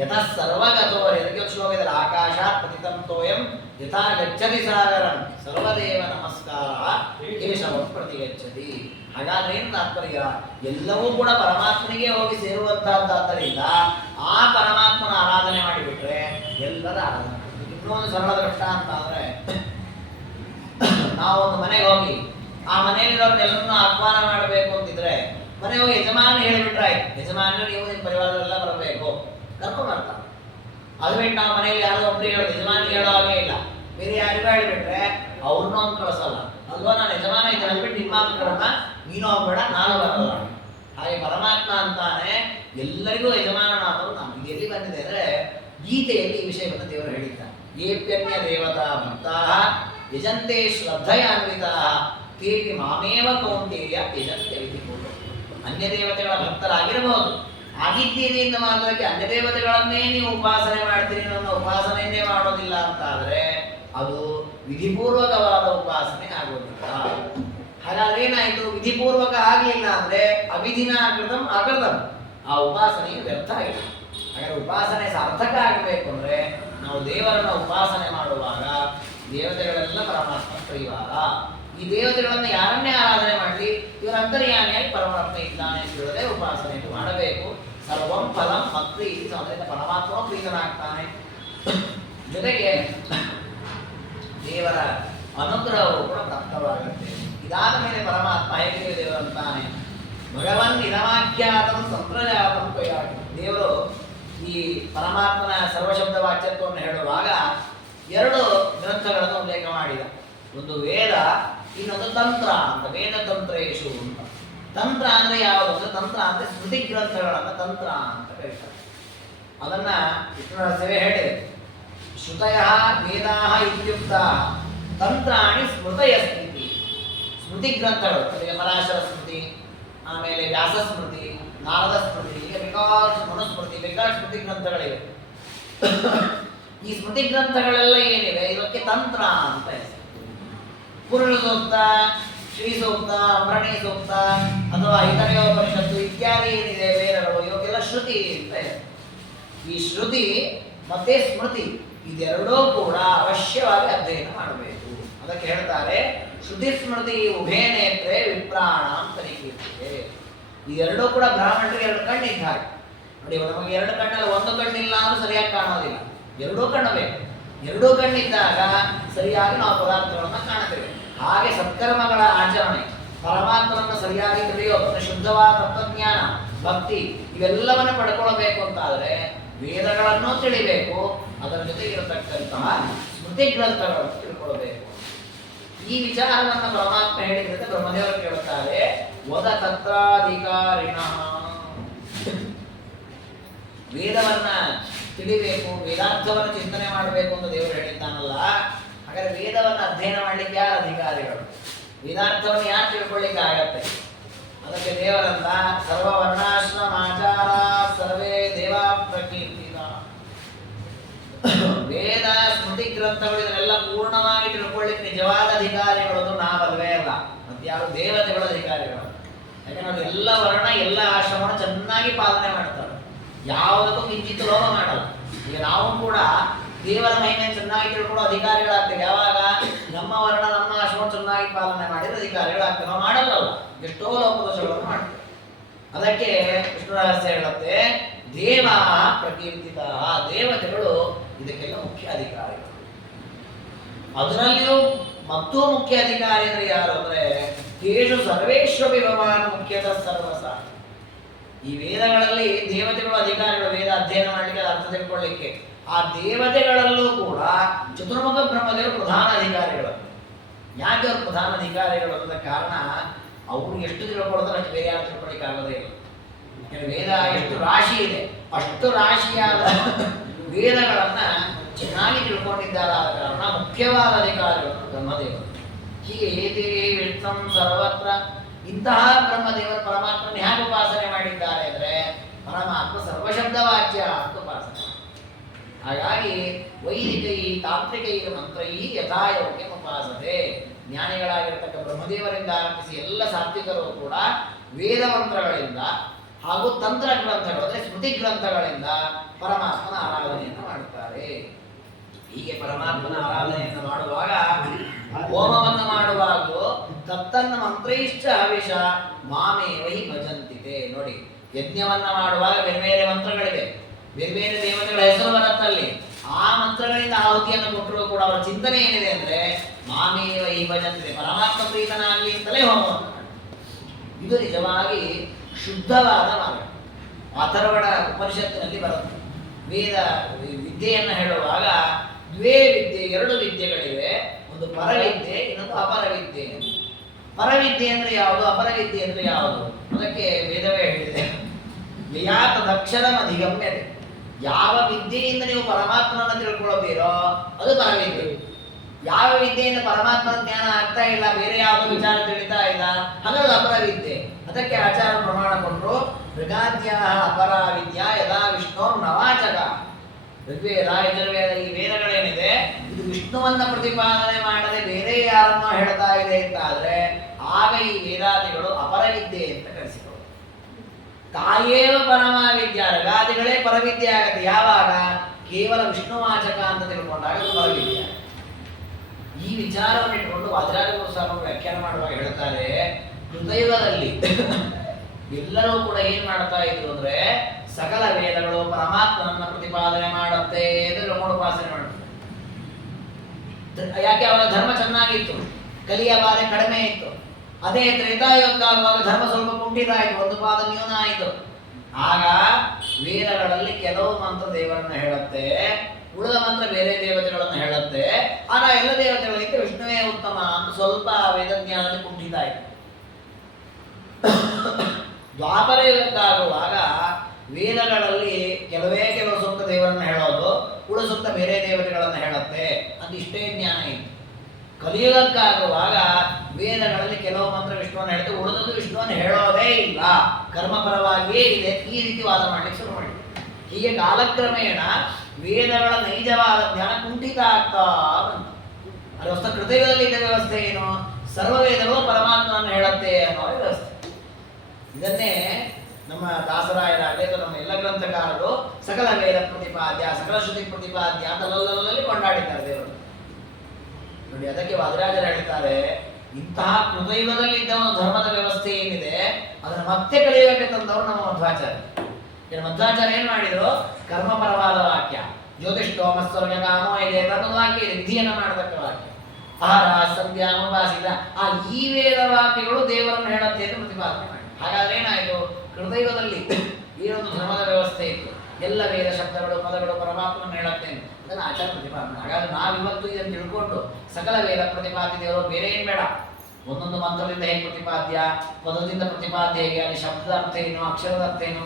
ಯತಃ ಸರ್ವಗತೋರೆ, ಅದಕ್ಕೆ ಶ್ಲೋಕದಲ್ಲಿ ಆಕಾಶಾತ್ ಪತಿತಂ ತೋಯಂ ಯಥಾ ಗಚ್ಚತಿ ಸಾಗರಂ ಸರ್ವದೇವ ನಮಸ್ಕಾರ ಕೇಶವ ಪ್ರತಿಗಚ್ಚತಿ. ಹಾಗಾದ್ರೆ ಏನು ತಾತ್ಪರ್ಯ? ಎಲ್ಲವೂ ಕೂಡ ಪರಮಾತ್ಮನಿಗೆ ಹೋಗಿ ಸೇರುವಂತಹದ್ದಾದ್ದರಿಂದ ಆ ಪರಮಾತ್ಮನ ಆರಾಧನೆ ಮಾಡಿಬಿಟ್ರೆ ಎಲ್ಲರ ಆರಾಧನೆ. ಇನ್ನೊಂದು ಸರಳ ದೃಷ್ಟ ಅಂತ ಅಂದ್ರೆ, ನಾವು ಒಂದು ಮನೆಗೆ ಹೋಗಿ ಆ ಮನೆಯಲ್ಲಿರೋರ್ನೆಲ್ಲರನ್ನೂ ಆಹ್ವಾನ ಮಾಡಬೇಕು ಅಂತಿದ್ರೆ ಮನೆ ಹೋಗಿ ಯಜಮಾನ ಹೇಳಿಬಿಟ್ರೆ ಆಯ್ತು, ಯಜಮಾನರು ನೀವು ನಿಮ್ಮ ಪರಿವಾರದೆಲ್ಲ ಬರಬೇಕು, ಕರ್ಕೊಂಡು ಬರ್ತಾರೆ. ಅದು ಬಿಟ್ಟು ನಾವು ಮನೆಯಲ್ಲಿ ಯಾರೋ ಒಬ್ರಿಗೆ ಹೇಳೋದು, ಯಜಮಾನಿಗೆ ಹೇಳೋ ಹಾಗೆ ಇಲ್ಲ. ಬೇರೆ ಯಾರಿಗೂ ಹೇಳಿಬಿಟ್ರೆ ಅವ್ರನ್ನೂ ಒಂದು ಕಳಿಸಲ್ಲ ಅಲ್ವಾ. ನಾನು ಯಜಮಾನ ಇದ್ದೇನೆ ಅಂದ್ಬಿಟ್ಟು ನಿಮ್ಮ ಕಡಮ ನೀನು ಹೋಗ್ಬೇಡ, ನಾನು ಬರಲ್ಲ. ಹಾಗೆ ಪರಮಾತ್ಮ ಅಂತಾನೆ ಎಲ್ಲರಿಗೂ ಯಜಮಾನನಾದವರು ನಾವು. ಇದು ಎಲ್ಲಿ ಬಂದಿದೆ ಅಂದ್ರೆ ಗೀತೆಯಲ್ಲಿ ಈ ವಿಷಯವನ್ನು ದೇವರು ಹೇಳಿದ್ದಾರೆ. ಏಪ್ಯನ್ಯ ದೇವತಾ ಭಕ್ತಾ ಯಜಂತೆ ಶ್ರದ್ಧೆಯಾನ್ವಿತಾ ತೇಪಿ ಮಾಮೇವ ಕೌಂಟೇಯ ಯಜಂತೆ ವಿಧಿಕೊಂಡು. ಅನ್ಯ ದೇವತೆಗಳ ಭಕ್ತರಾಗಿರಬಹುದು, ಆಗಿದ್ದೀರಿ ಅಂತ ಮಾತ್ರಕ್ಕೆ ಅನ್ಯ ದೇವತೆಗಳನ್ನೇ ನೀವು ಉಪಾಸನೆ ಮಾಡ್ತೀರಿ, ನನ್ನ ಉಪಾಸನೆಯನ್ನೇ ಮಾಡೋದಿಲ್ಲ ಅಂತ ಆದ್ರೆ ಅದು ವಿಧಿಪೂರ್ವಕವಾದ ಉಪಾಸನೆ ಆಗೋದಿಲ್ಲ. ಹಾಗಾದ್ರೆ ಏನಾಯ್ತು? ವಿಧಿಪೂರ್ವಕ ಆಗಲಿಲ್ಲ ಅಂದ್ರೆ ಅವಿಧಿನ ಕೃತಂ ಅಕೃತಂ, ಆ ಉಪಾಸನೆಗೆ ವ್ಯರ್ಥ ಆಗಿದೆ. ಹಾಗಾದ್ರೆ ಉಪಾಸನೆ ಸಾರ್ಥಕ ಆಗಬೇಕು ಅಂದ್ರೆ ನಾವು ದೇವರನ್ನ ಉಪಾಸನೆ ಮಾಡುವಾಗ ದೇವತೆಗಳೆಲ್ಲ ಪರಮಾತ್ಮ ಪರಿವಾರ. ಈ ದೇವತೆಗಳನ್ನು ಯಾರನ್ನೇ ಆರಾಧನೆ ಮಾಡಲಿ ಇವರ ಅಂತರ್ಯಾಮಿಯಾಗಿ ಪರಮಾತ್ಮ ಇದ್ದಾನೆ ಅಂತ ಹೇಳದೆ ಉಪಾಸನೆಯನ್ನು ಮಾಡಬೇಕು. ಸರ್ವಂ ಫಲಂ ಮತ್ಪ್ರೀತಿ, ಅದರಿಂದ ಪರಮಾತ್ಮ ಪ್ರೀತನಾಗ್ತಾನೆ. ಜೊತೆಗೆ ದೇವರ ಅನುಗ್ರಹವು ಕೂಡ ಪ್ರಾಪ್ತವಾಗುತ್ತೆ. ಇದಾದ ಮೇಲೆ ಪರಮಾತ್ಮ ಹೇಗೆ ದೇವರಂತಾನೆ, ಭಗವನ್ ನಿರವಾಕ್ಯಾತಂ ಸಂಪ್ರಜಾತಂ ಕೈಯಾಗಿ. ದೇವರು ಈ ಪರಮಾತ್ಮನ ಸರ್ವಶಬ್ದ ವಾಚ್ಯತ್ವವನ್ನು ಹೇಳುವಾಗ ಎರಡು ಗ್ರಂಥಗಳನ್ನು ಉಲ್ಲೇಖ ಮಾಡಿದ. ಒಂದು ವೇದ, ಇನ್ನೊಂದು ತಂತ್ರ ಅಂತ. ವೇದ ತಂತ್ರೇಶು ಅಂತ. ತಂತ್ರ ಅಂದ್ರೆ ಯಾವುದು ಅಂದ್ರೆ, ತಂತ್ರ ಅಂದ್ರೆ ಸ್ಮೃತಿ ಗ್ರಂಥಗಳನ್ನ ತಂತ್ರ ಅಂತ ಕರೀತಾರೆ. ಅದನ್ನ ವಿಷ್ಣು ಸೇವೆ ಹೇಳಿದೆ. ಶ್ರುತಯ ವೇದಾ ಇತ್ಯುಕ್ತ ತಂತ್ರಾಣಿ ಸ್ಮೃತಯ ಸ್ಮೃತಿ. ಸ್ಮೃತಿ ಗ್ರಂಥಗಳು ಅಂದರೆ ಪರಾಶರ ಸ್ಮೃತಿ, ಆಮೇಲೆ ವ್ಯಾಸ ಸ್ಮೃತಿ, ನಾರದ ಸ್ಮೃತಿ, ಹೀಗೆ ಬೇಕಾದಷ್ಟು ಮನುಸ್ಮೃತಿ, ಬೇಕಾದಷ್ಟು ಸ್ಮೃತಿ ಗ್ರಂಥಗಳಿವೆ. ಈ ಸ್ಮೃತಿ ಗ್ರಂಥಗಳೆಲ್ಲ ಏನಿವೆ ಇವಕ್ಕೆ ತಂತ್ರ ಅಂತ ಹೆಸರು. ಪುರುಷ ಸೂಕ್ತ, ಶ್ರೀ ಸೂಕ್ತ, ಅಮರಣಿ ಸೂಕ್ತ ಅಥವಾ ಐತರೇಯೋಪನಿಷತ್ತು ಇತ್ಯಾದಿ ಏನಿದೆ ವೇದಗಳು, ಇವಕ್ಕೆಲ್ಲ ಶ್ರುತಿ ಅಂತ ಹೆಸರು. ಈ ಶ್ರುತಿ ಮತ್ತೆ ಸ್ಮೃತಿ ಇದೆರಡೂ ಕೂಡ ಅವಶ್ಯವಾಗಿ ಅಧ್ಯಯನ ಮಾಡಬೇಕು. ಅದಕ್ಕೆ ಹೇಳ್ತಾರೆ ಶ್ರುತಿ ಸ್ಮೃತಿ ಉಭಯ ನೇತ್ರೆ ವಿಪ್ರಾಣಾಂ ತನಿಖೀರ್ತಿದೆ. ಇದೆರಡೂ ಕೂಡ ಬ್ರಾಹ್ಮಣರಿಗೆ ಎರಡು ಕಣ್ಣಿದ್ದಾರೆ ನೋಡಿ. ನಮಗೆ ಎರಡು ಕಣ್ಣಲ್ಲಿ ಒಂದು ಕಣ್ಣಿಲ್ಲ ಅಂದ್ರೆ ಸರಿಯಾಗಿ ಕಾಣೋದಿಲ್ಲ, ಎರಡೂ ಕಣ್ಣಬೇಕು. ಎರಡೂ ಕಣ್ಣಿದ್ದಾಗ ಸರಿಯಾಗಿ ನಾವು ಪದಾರ್ಥಗಳನ್ನು ಕಾಣುತ್ತೇವೆ. ಹಾಗೆ ಸತ್ಕರ್ಮಗಳ ಆಚರಣೆ, ಪರಮಾತ್ಮನನ್ನು ಸರಿಯಾಗಿ ತಿಳಿಯೋದು, ಶುದ್ಧವಾದ ತತ್ವಜ್ಞಾನ, ಭಕ್ತಿ ಇವೆಲ್ಲವನ್ನು ಪಡ್ಕೊಳ್ಬೇಕು ಅಂತಾದರೆ ವೇದಗಳನ್ನು ತಿಳಿಬೇಕು, ಅದರ ಜೊತೆಗೆ ಇರತಕ್ಕಂತಹ ಸ್ಮೃತಿ ಗ್ರಂಥಗಳನ್ನು ತಿಳ್ಕೊಳ್ಬೇಕು. ಈ ವಿಚಾರವನ್ನು ಪರಮಾತ್ಮ ಹೇಳಿದ್ರೆ ಬ್ರಹ್ಮದೇವರು ಕೇಳುತ್ತಾರೆ, ವದ ತತ್ರಾಧಿಕಾರಿಣ. ವೇದವನ್ನ ತಿಳಿಬೇಕು, ವೇದಾರ್ಥವನ್ನು ಚಿಂತನೆ ಮಾಡಬೇಕು ಅಂತ ದೇವರು ಹೇಳಿದ್ದಾನಲ್ಲ. ಹಾಗಾದ್ರೆ ವೇದವನ್ನು ಅಧ್ಯಯನ ಮಾಡಲಿಕ್ಕೆ ಯಾರು ಅಧಿಕಾರಿಗಳು? ವೇದಾರ್ಥವನ್ನು ಯಾರು ತಿಳ್ಕೊಳ್ಳಿಕ್ಕೆ ಆಗತ್ತೆ? ಅದಕ್ಕೆ ದೇವರಂತ ಸರ್ವ ವರ್ಣಾಶ್ರಮಾಚಾರ ಸರ್ವೇ ದೇವಾ ಗ್ರಂಥಗಳು ಇದನ್ನೆಲ್ಲ ಪೂರ್ಣವಾಗಿ ತಿಳ್ಕೊಳ್ಳಿಕ್ಕೆ ನಿಜವಾದ ಅಧಿಕಾರಿಗಳು ನಾವಲ್ವೇ ಅಲ್ಲ, ಮತ್ತೆ ಯಾರು ದೇವತೆಗಳ ಅಧಿಕಾರಿಗಳು. ಯಾಕಂದ್ರೆ ಅದು ಎಲ್ಲ ವರ್ಣ ಎಲ್ಲ ಆಶ್ರಮವನ್ನು ಚೆನ್ನಾಗಿ ಪಾಲನೆ ಮಾಡ್ತಾರೆ, ಯಾವುದಕ್ಕೂ ಕಿಂಚಿತ್ ಲೋಪ ಮಾಡಲ್ಲ. ಈಗ ನಾವು ಕೂಡ ದೇವರ ಮಹಿಮೆಯನ್ನು ಚೆನ್ನಾಗಿ ತಿಳ್ಕೊಳ್ಳೋ ಅಧಿಕಾರಿಗಳಾಗ್ತೇವೆ ಯಾವಾಗ ನಮ್ಮ ವರ್ಣ ನಮ್ಮ ಆಶ್ರಮ ಚೆನ್ನಾಗಿ ಪಾಲನೆ ಮಾಡಿದ್ರೆ ಅಧಿಕಾರಿಗಳಾಗ್ತೇವೆ. ನಾವು ಮಾಡಲ್ಲಲ್ಲ, ಎಷ್ಟೋ ಲೋಪದೋಷಗಳನ್ನು ಮಾಡ್ತೇವೆ. ಅದಕ್ಕೆ ವಿಷ್ಣು ರಹಸ್ಯ ಹೇಳುತ್ತೆ, ದೇವ ಪ್ರಕೀರ್ತಿತ, ದೇವತೆಗಳು ಇದಕ್ಕೆಲ್ಲ ಮುಖ್ಯ ಅಧಿಕಾರಿಗಳು. ಅದರಲ್ಲಿಯೂ ಮತ್ತೂ ಮುಖ್ಯ ಅಧಿಕಾರಿ ಅಂದ್ರೆ ಯಾರು ಅಂದ್ರೆ ತೇಷು ಸರ್ವೇಶ್ವಪಿ ಭಗವಾನ್ ಮುಖ್ಯತಃ ಸರ್ವಸ. ಈ ವೇದಗಳಲ್ಲಿ ದೇವತೆಗಳು ಅಧಿಕಾರಿಗಳು, ವೇದ ಅಧ್ಯಯನ ಮಾಡಲಿಕ್ಕೆ ಅರ್ಥ ತಿಳ್ಕೊಳ್ಳಿಕ್ಕೆ. ಆ ದೇವತೆಗಳಲ್ಲೂ ಕೂಡ ಚತುರ್ಮುಖ ಬ್ರಹ್ಮದೇವರು ಪ್ರಧಾನ ಅಧಿಕಾರಿಗಳು. ಯಾಕೆ ಅವರು ಪ್ರಧಾನ ಅಧಿಕಾರಿಗಳು ಅನ್ನೋದ ಕಾರಣ ಅವರು ಎಷ್ಟು ತಿಳ್ಕೊಳ್ತಾರೆ ಅಷ್ಟು ಬೇರೆ ಯಾರು ತಿಳ್ಕೊಳ್ಳಿಕ್ಕೆ ಆಗೋದೇ ಇಲ್ಲ. ವೇದ ಎಷ್ಟು ರಾಶಿ ಇದೆ, ಅಷ್ಟು ರಾಶಿಯಾದ ವೇದಗಳನ್ನ ಚೆನ್ನಾಗಿ ತಿಳ್ಕೊಂಡಿದ್ದಾರಾದ ಕಾರಣ ಮುಖ್ಯವಾದ ಅಧಿಕಾರಿಗಳು ಬ್ರಹ್ಮದೇವರು. ಹೀಗೆ ಏತೇ ವಿಷ್ಣಂ ಸರ್ವತ್ರ, ಇಂತಹ ಬ್ರಹ್ಮದೇವರು ಪರಮಾತ್ಮನ ಹೇಗೆ ಉಪಾಸನೆ ಮಾಡಿದ್ದಾರೆ ಅಂದರೆ ಪರಮಾತ್ಮ ಸರ್ವಶಬ್ದವಾಚ್ಯ ಅಂತ ಉಪಾಸನೆ. ಹಾಗಾಗಿ ವೈದಿಕೈ ತಾಂತ್ರಿಕೈ ಮಂತ್ರೈ ಯಥಾಯೋಗ್ಯ ಉಪಾಸತೆ. ಜ್ಞಾನಿಗಳಾಗಿರ್ತಕ್ಕ ಬ್ರಹ್ಮದೇವರಿಂದ ಆರಂಭಿಸಿ ಎಲ್ಲ ಸಾತ್ವಿಕರು ಕೂಡ ವೇದ ಮಂತ್ರಗಳಿಂದ ಹಾಗೂ ತಂತ್ರ ಗ್ರಂಥಗಳು ಅಂದರೆ ಸ್ಮೃತಿ ಗ್ರಂಥಗಳಿಂದ ಪರಮಾತ್ಮನ ಆರಾಧನೆಯನ್ನು ಮಾಡುತ್ತಾರೆ. ಹೀಗೆ ಪರಮಾತ್ಮನ ಆರಾಧನೆಯನ್ನು ಮಾಡುವಾಗ, ಹೋಮವನ್ನು ಮಾಡುವಾಗಲೂ ತತ್ತನ್ನ ಮಂತ್ರೈಶ್ಚ ಹವಿಷ ಮಾಮೇವ ಹಿ ಭಜಂತಿತೆ. ನೋಡಿ, ಯಜ್ಞವನ್ನ ಮಾಡುವಾಗ ಬೇರೆ ಬೇರೆ ಮಂತ್ರಗಳಿವೆ, ಬೇರೆ ಬೇರೆ ದೇವತೆಗಳ ಹೆಸರು ಬರುತ್ತಲ್ಲಿ. ಆ ಮಂತ್ರಗಳಿಂದ ಆಹುತಿಯನ್ನು ಕೊಟ್ಟರೂ ಕೂಡ ಅವರ ಚಿಂತನೆ ಏನಿದೆ ಅಂದ್ರೆ ಮಾಮೇವ ಹಿ ಭಜಂತಿತೆ, ಪರಮಾತ್ಮ ಪ್ರೀತನಾಗಲಿ ಅಂತಲೇ ಹೋಮವನ್ನು ಮಾಡಿ. ಇದು ನಿಜವಾಗಿ ಶುದ್ಧವಾದ ಮಾರ್ಗ. ಅಥರ್ವಣ ಉಪನಿಷತ್ತಿನಲ್ಲಿ ಬರುತ್ತೆ. ವೇದ ವಿದ್ಯೆಯನ್ನು ಹೇಳುವಾಗ ದ್ವೇ ವಿದ್ಯೆ, ಎರಡು ವಿದ್ಯೆಗಳಿವೆ, ಒಂದು ಪರವಿದ್ಯೆ, ಇನ್ನೊಂದು ಅಪರವಿದ್ಯೆ. ಪರವಿದ್ಯೆ ಅಂದ್ರೆ ಯಾವುದು, ಅಪರವಿದ್ಯೆ ಅಂದ್ರೆ ಯಾವುದು? ಅದಕ್ಕೆ ವೇದವೇ ಹೇಳಿದೆ, ಯಯಾತ ದಕ್ಷರಂ ಅಧಿಗಮ್ಯತೆ. ಯಾವ ವಿದ್ಯೆಯಿಂದ ನೀವು ಪರಮಾತ್ಮನನ್ನು ತಿಳ್ಕೊಳ್ಳುತ್ತೀರೋ ಅದು ಪರವಿದ್ಯೆ. ಯಾವ ವಿದ್ಯೆಯಿಂದ ಪರಮಾತ್ಮನ ಜ್ಞಾನ ಆಗ್ತಾ ಇಲ್ಲ, ಬೇರೆ ಯಾವುದೋ ವಿಚಾರ ತಿಳಿತಾ ಇಲ್ಲ, ಹಾಗಾದ್ರೆ ಅಪರವಿದ್ಯೆ. ಅದಕ್ಕೆ ಆಚಾರ ಪ್ರಮಾಣ ಕೊಟ್ಟರು, ಮೃಗಾದ್ಯ ಅಪರ ವಿದ್ಯಾ ಯದಾ ವಿಷ್ಣು ನವಾಚಕ. ಋಗ್ವೇದ ಯಜುರ್ವೇದ ಈ ವೇದಗಳೇನಿದೆ ಇದು ವಿಷ್ಣುವನ್ನ ಪ್ರತಿಪಾದನೆ ಮಾಡದೆ ಬೇರೆ ಯಾರನ್ನೋ ಹೇಳ್ತಾ ಇದೆ ಅಂತ ಆದ್ರೆ ಆಗ ಈ ವೇದಾದಿಗಳು ಅಪರವಿದ್ಯೆ ಅಂತ ಕರೆಸಿಕೊಳ್ಳುವುದು. ತಾಯೇವ ಪರಮ ವಿದ್ಯಾ, ರಗಾದಿಗಳೇ ಪರವಿದ್ಯೆ ಆಗತ್ತೆ ಯಾವಾಗ ಕೇವಲ ವಿಷ್ಣುವಾಚಕ ಅಂತ ತಿಳ್ಕೊಂಡಾಗ ಅದು ಪರವಿದ್ಯೆ. ಈ ವಿಚಾರವನ್ನು ಇಟ್ಕೊಂಡು ವಾದಿರಾಜ ಸ್ವಾಮಿ ವ್ಯಾಖ್ಯಾನ ಮಾಡುವಾಗ ಹೇಳ್ತಾರೆ, ಹೃದಯದಲ್ಲಿ ಎಲ್ಲರೂ ಕೂಡ ಏನ್ ಮಾಡ್ತಾ ಇದ್ರು ಅಂದ್ರೆ ಸಕಲ ವೇದಗಳು ಪರಮಾತ್ಮನನ್ನ ಪ್ರತಿಪಾದನೆ ಮಾಡುತ್ತೆ ಎಂದು ತಿಳ್ಕೊಂಡು ಉಪಾಸನೆ ಮಾಡುತ್ತೆ. ಯಾಕೆ ಅವರ ಧರ್ಮ ಚೆನ್ನಾಗಿತ್ತು, ಕಲಿಯ ಬಾಧೆ ಕಡಿಮೆ ಇತ್ತು. ಅದೇ ತ್ರೇತಾಯುಗ ಆಗುವಾಗ ಧರ್ಮ ಸ್ವಲ್ಪ ಕುಂಠಿತ ಆಯಿತು, ಒಂದು ಪಾದ ನ್ಯೂನ ಆಯಿತು. ಆಗ ವೇದಗಳಲ್ಲಿ ಕೆಲವು ಮಂತ್ರ ದೇವರನ್ನ ಹೇಳುತ್ತೆ, ಉಳಿದ ಮಂತ್ರ ಬೇರೆ ದೇವತೆಗಳನ್ನು ಹೇಳುತ್ತೆ. ಆಗ ಎಲ್ಲ ದೇವತೆಗಳಿಗಿಂತ ವಿಷ್ಣುವೇ ಉತ್ತಮ ಅಂತ ಸ್ವಲ್ಪ ವೇದಜ್ಞಾನದಲ್ಲಿ ಕುಂಠಿತ ಆಯಿತು. ದ್ವಾಪರ ಯುಗಕ್ಕಾಗುವಾಗ ವೇದಗಳಲ್ಲಿ ಕೆಲವು ಸೂಕ್ತ ದೇವರನ್ನ ಹೇಳೋದು, ಉಳಿದ ಸೂಕ್ತ ಬೇರೆ ದೇವತೆಗಳನ್ನು ಹೇಳುತ್ತೆ ಅಂತ ಇಷ್ಟೇ ಜ್ಞಾನ ಇತ್ತು. ಕಲಿಯುಗಕ್ಕಾಗುವಾಗ ವೇದಗಳಲ್ಲಿ ಕೆಲವು ಮಂತ್ರ ವಿಷ್ಣುವನ್ನು ಹೇಳುತ್ತೆ, ಉಳಿದದ್ದು ವಿಷ್ಣುವನ್ನು ಹೇಳೋದೇ ಇಲ್ಲ, ಕರ್ಮಪರವಾಗಿಯೇ ಇದೆ. ಈ ರೀತಿ ವಾದ ಮಾಡಲಿಕ್ಕೆ ಶುರು ಮಾಡಿ. ಹೀಗೆ ಕಾಲಕ್ರಮೇಣ ವೇದಗಳ ನೈಜವಾದ ಜ್ಞಾನ ಕುಂಠಿತ ಆಗ್ತಾ ಬಂತು. ಅಲ್ಲಿ ಹೊಸ ಕೃತಯುಗದಲ್ಲಿ ಇದ್ದ ವ್ಯವಸ್ಥೆ ಏನು, ಸರ್ವ ವೇದಗಳು ಪರಮಾತ್ಮನನ್ನು ಹೇಳುತ್ತೆ ಅನ್ನೋ ವ್ಯವಸ್ಥೆ. ಇದನ್ನೇ ನಮ್ಮ ದಾಸರಾಯರಾಗಲಿ ಅಥವಾ ನಮ್ಮ ಎಲ್ಲ ಗ್ರಂಥಕಾರರು ಸಕಲ ವೇದ ಪ್ರತಿಪಾದ್ಯ, ಸಕಲ ಶ್ರುತಿ ಪ್ರತಿಪಾದ್ಯ ಅಂತ ಅಲ್ಲಲ್ಲಿ ಕೊಂಡಾಡಿದ್ದಾರೆ ದೇವರು. ನೋಡಿ, ಅದಕ್ಕೆ ವಾದಿರಾಜರು ಹೇಳ್ತಾರೆ, ಇಂತಹ ಕೃತಯುಗದಲ್ಲಿ ಇದ್ದ ಒಂದು ಧರ್ಮದ ವ್ಯವಸ್ಥೆ ಏನಿದೆ ಅದನ್ನು ಮತ್ತೆ ಕಲಿಯೋಕೆ ತಂದವರು ನಮ್ಮ ಮಧ್ವಾಚಾರ್ಯ. ಮಧ್ವಾಚಾರ್ಯ ಏನ್ ಮಾಡಿದ್ರು, ಕರ್ಮಪರವಾದ ವಾಕ್ಯ, ಜ್ಯೋತಿಷ್ಠೋಮಸ್ವರ್ಗ ಕಾಮೋ ಇದೆ ಅನ್ನೊಂದು ವಾಕ್ಯ ಇದೆ, ವಿಧಿಯನ್ನ ಮಾಡತಕ್ಕ ವಾಕ್ಯ. ಆಹಾರ ಸಂಧ್ಯಾ ಉಪಾಸಿತ, ಆ ಈ ವೇದ ವಾಕ್ಯಗಳು ದೇವರನ್ನು ಹೇಳುತ್ತೆ ಎಂದು ಪ್ರತಿಪಾದನೆ ಮಾಡಿ. ಹಾಗಾದ್ರೆ ಏನಾಯ್ತು, ಕೃತಯುಗದಲ್ಲಿ ಏನೊಂದು ಧರ್ಮದ ವ್ಯವಸ್ಥೆ ಇತ್ತು, ಎಲ್ಲ ವೇದ ಶಬ್ದಗಳು ಪದಗಳು ಪರಮಾತ್ಮನ ಹೇಳುತ್ತೆ ಅದನ್ನು ಆಚಾರ ಪ್ರತಿಪಾದನೆ. ಹಾಗಾದ್ರೆ ನಾವಿವತ್ತು ಇದನ್ನು ತಿಳ್ಕೊಂಡು ಸಕಲ ವೇದ ಪ್ರತಿಪಾದ್ಯ ದೇವರು ಬೇರೆ ಏನ್ ಬೇಡ, ಒಂದೊಂದು ಮಂತ್ರದಿಂದ ಹೇಗೆ ಪ್ರತಿಪಾದ್ಯ, ಪದದಿಂದ ಪ್ರತಿಪಾದ್ಯ ಹೇಗೆ, ಅಲ್ಲಿ ಶಬ್ದ ಅರ್ಥ ಏನು, ಅಕ್ಷರದ ಅರ್ಥ ಏನು,